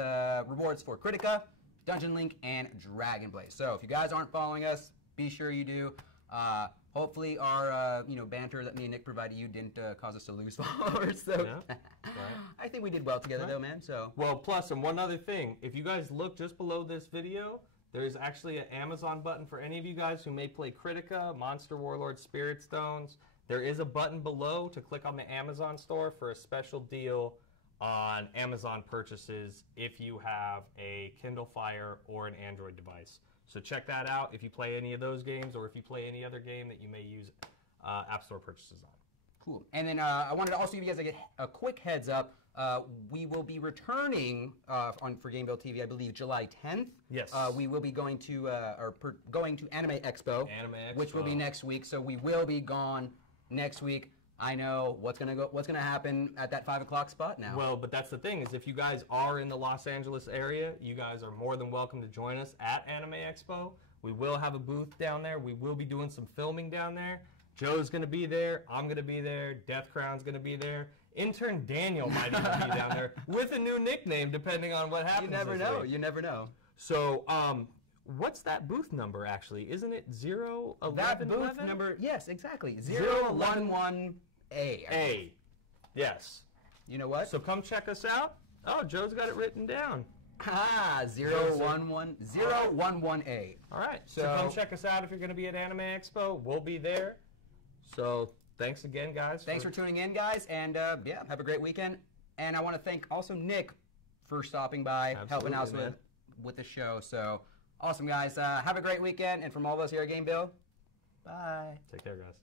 rewards for Critica, Dungeon Link, and Dragon Blaze. So if you guys aren't following us, be sure you do. Hopefully our banter that me and Nick provided you didn't cause us to lose followers. So Yeah. Right. I think we did well together though, man. So Well, plus, and one other thing, if you guys look just below this video, there's actually an Amazon button for any of you guys who may play Critica, Monster Warlord, Spirit Stones. There is a button below to click on the Amazon store for a special deal on Amazon purchases if you have a Kindle Fire or an Android device. So check that out if you play any of those games or if you play any other game that you may use App Store purchases on. cool. And then I wanted to also give you guys a quick heads up. We will be returning for GAMEVIL TV, I believe, July 10th. Yes. We will be going to going to Anime Expo, which will be Expo. next week. So we will be gone next week. I know what's gonna happen at that 5 o'clock spot now. Well, but that's the thing is if you guys are in the Los Angeles area, you guys are more than welcome to join us at Anime Expo. We will have a booth down there. We will be doing some filming down there. Joe's going to be there. I'm going to be there. Death Crown's going to be there. Intern Daniel might even be down there with a new nickname, depending on what happens. You never this know. week. You never know. So, what's that booth number actually? Isn't it 011? That booth number, yes, exactly. 011A. A. Yes. You know what? So come check us out. Oh, Joe's got it written down. Ah, 011A. All right. So So- come check us out if you're going to be at Anime Expo. We'll be there. So thanks again, guys. Thanks for tuning in, guys, and yeah, have a great weekend. And I want to thank also Nick for stopping by, helping us Absolutely, man. with the show. So awesome, guys. Have a great weekend, and from all of us here at GameVille, bye. Take care, guys.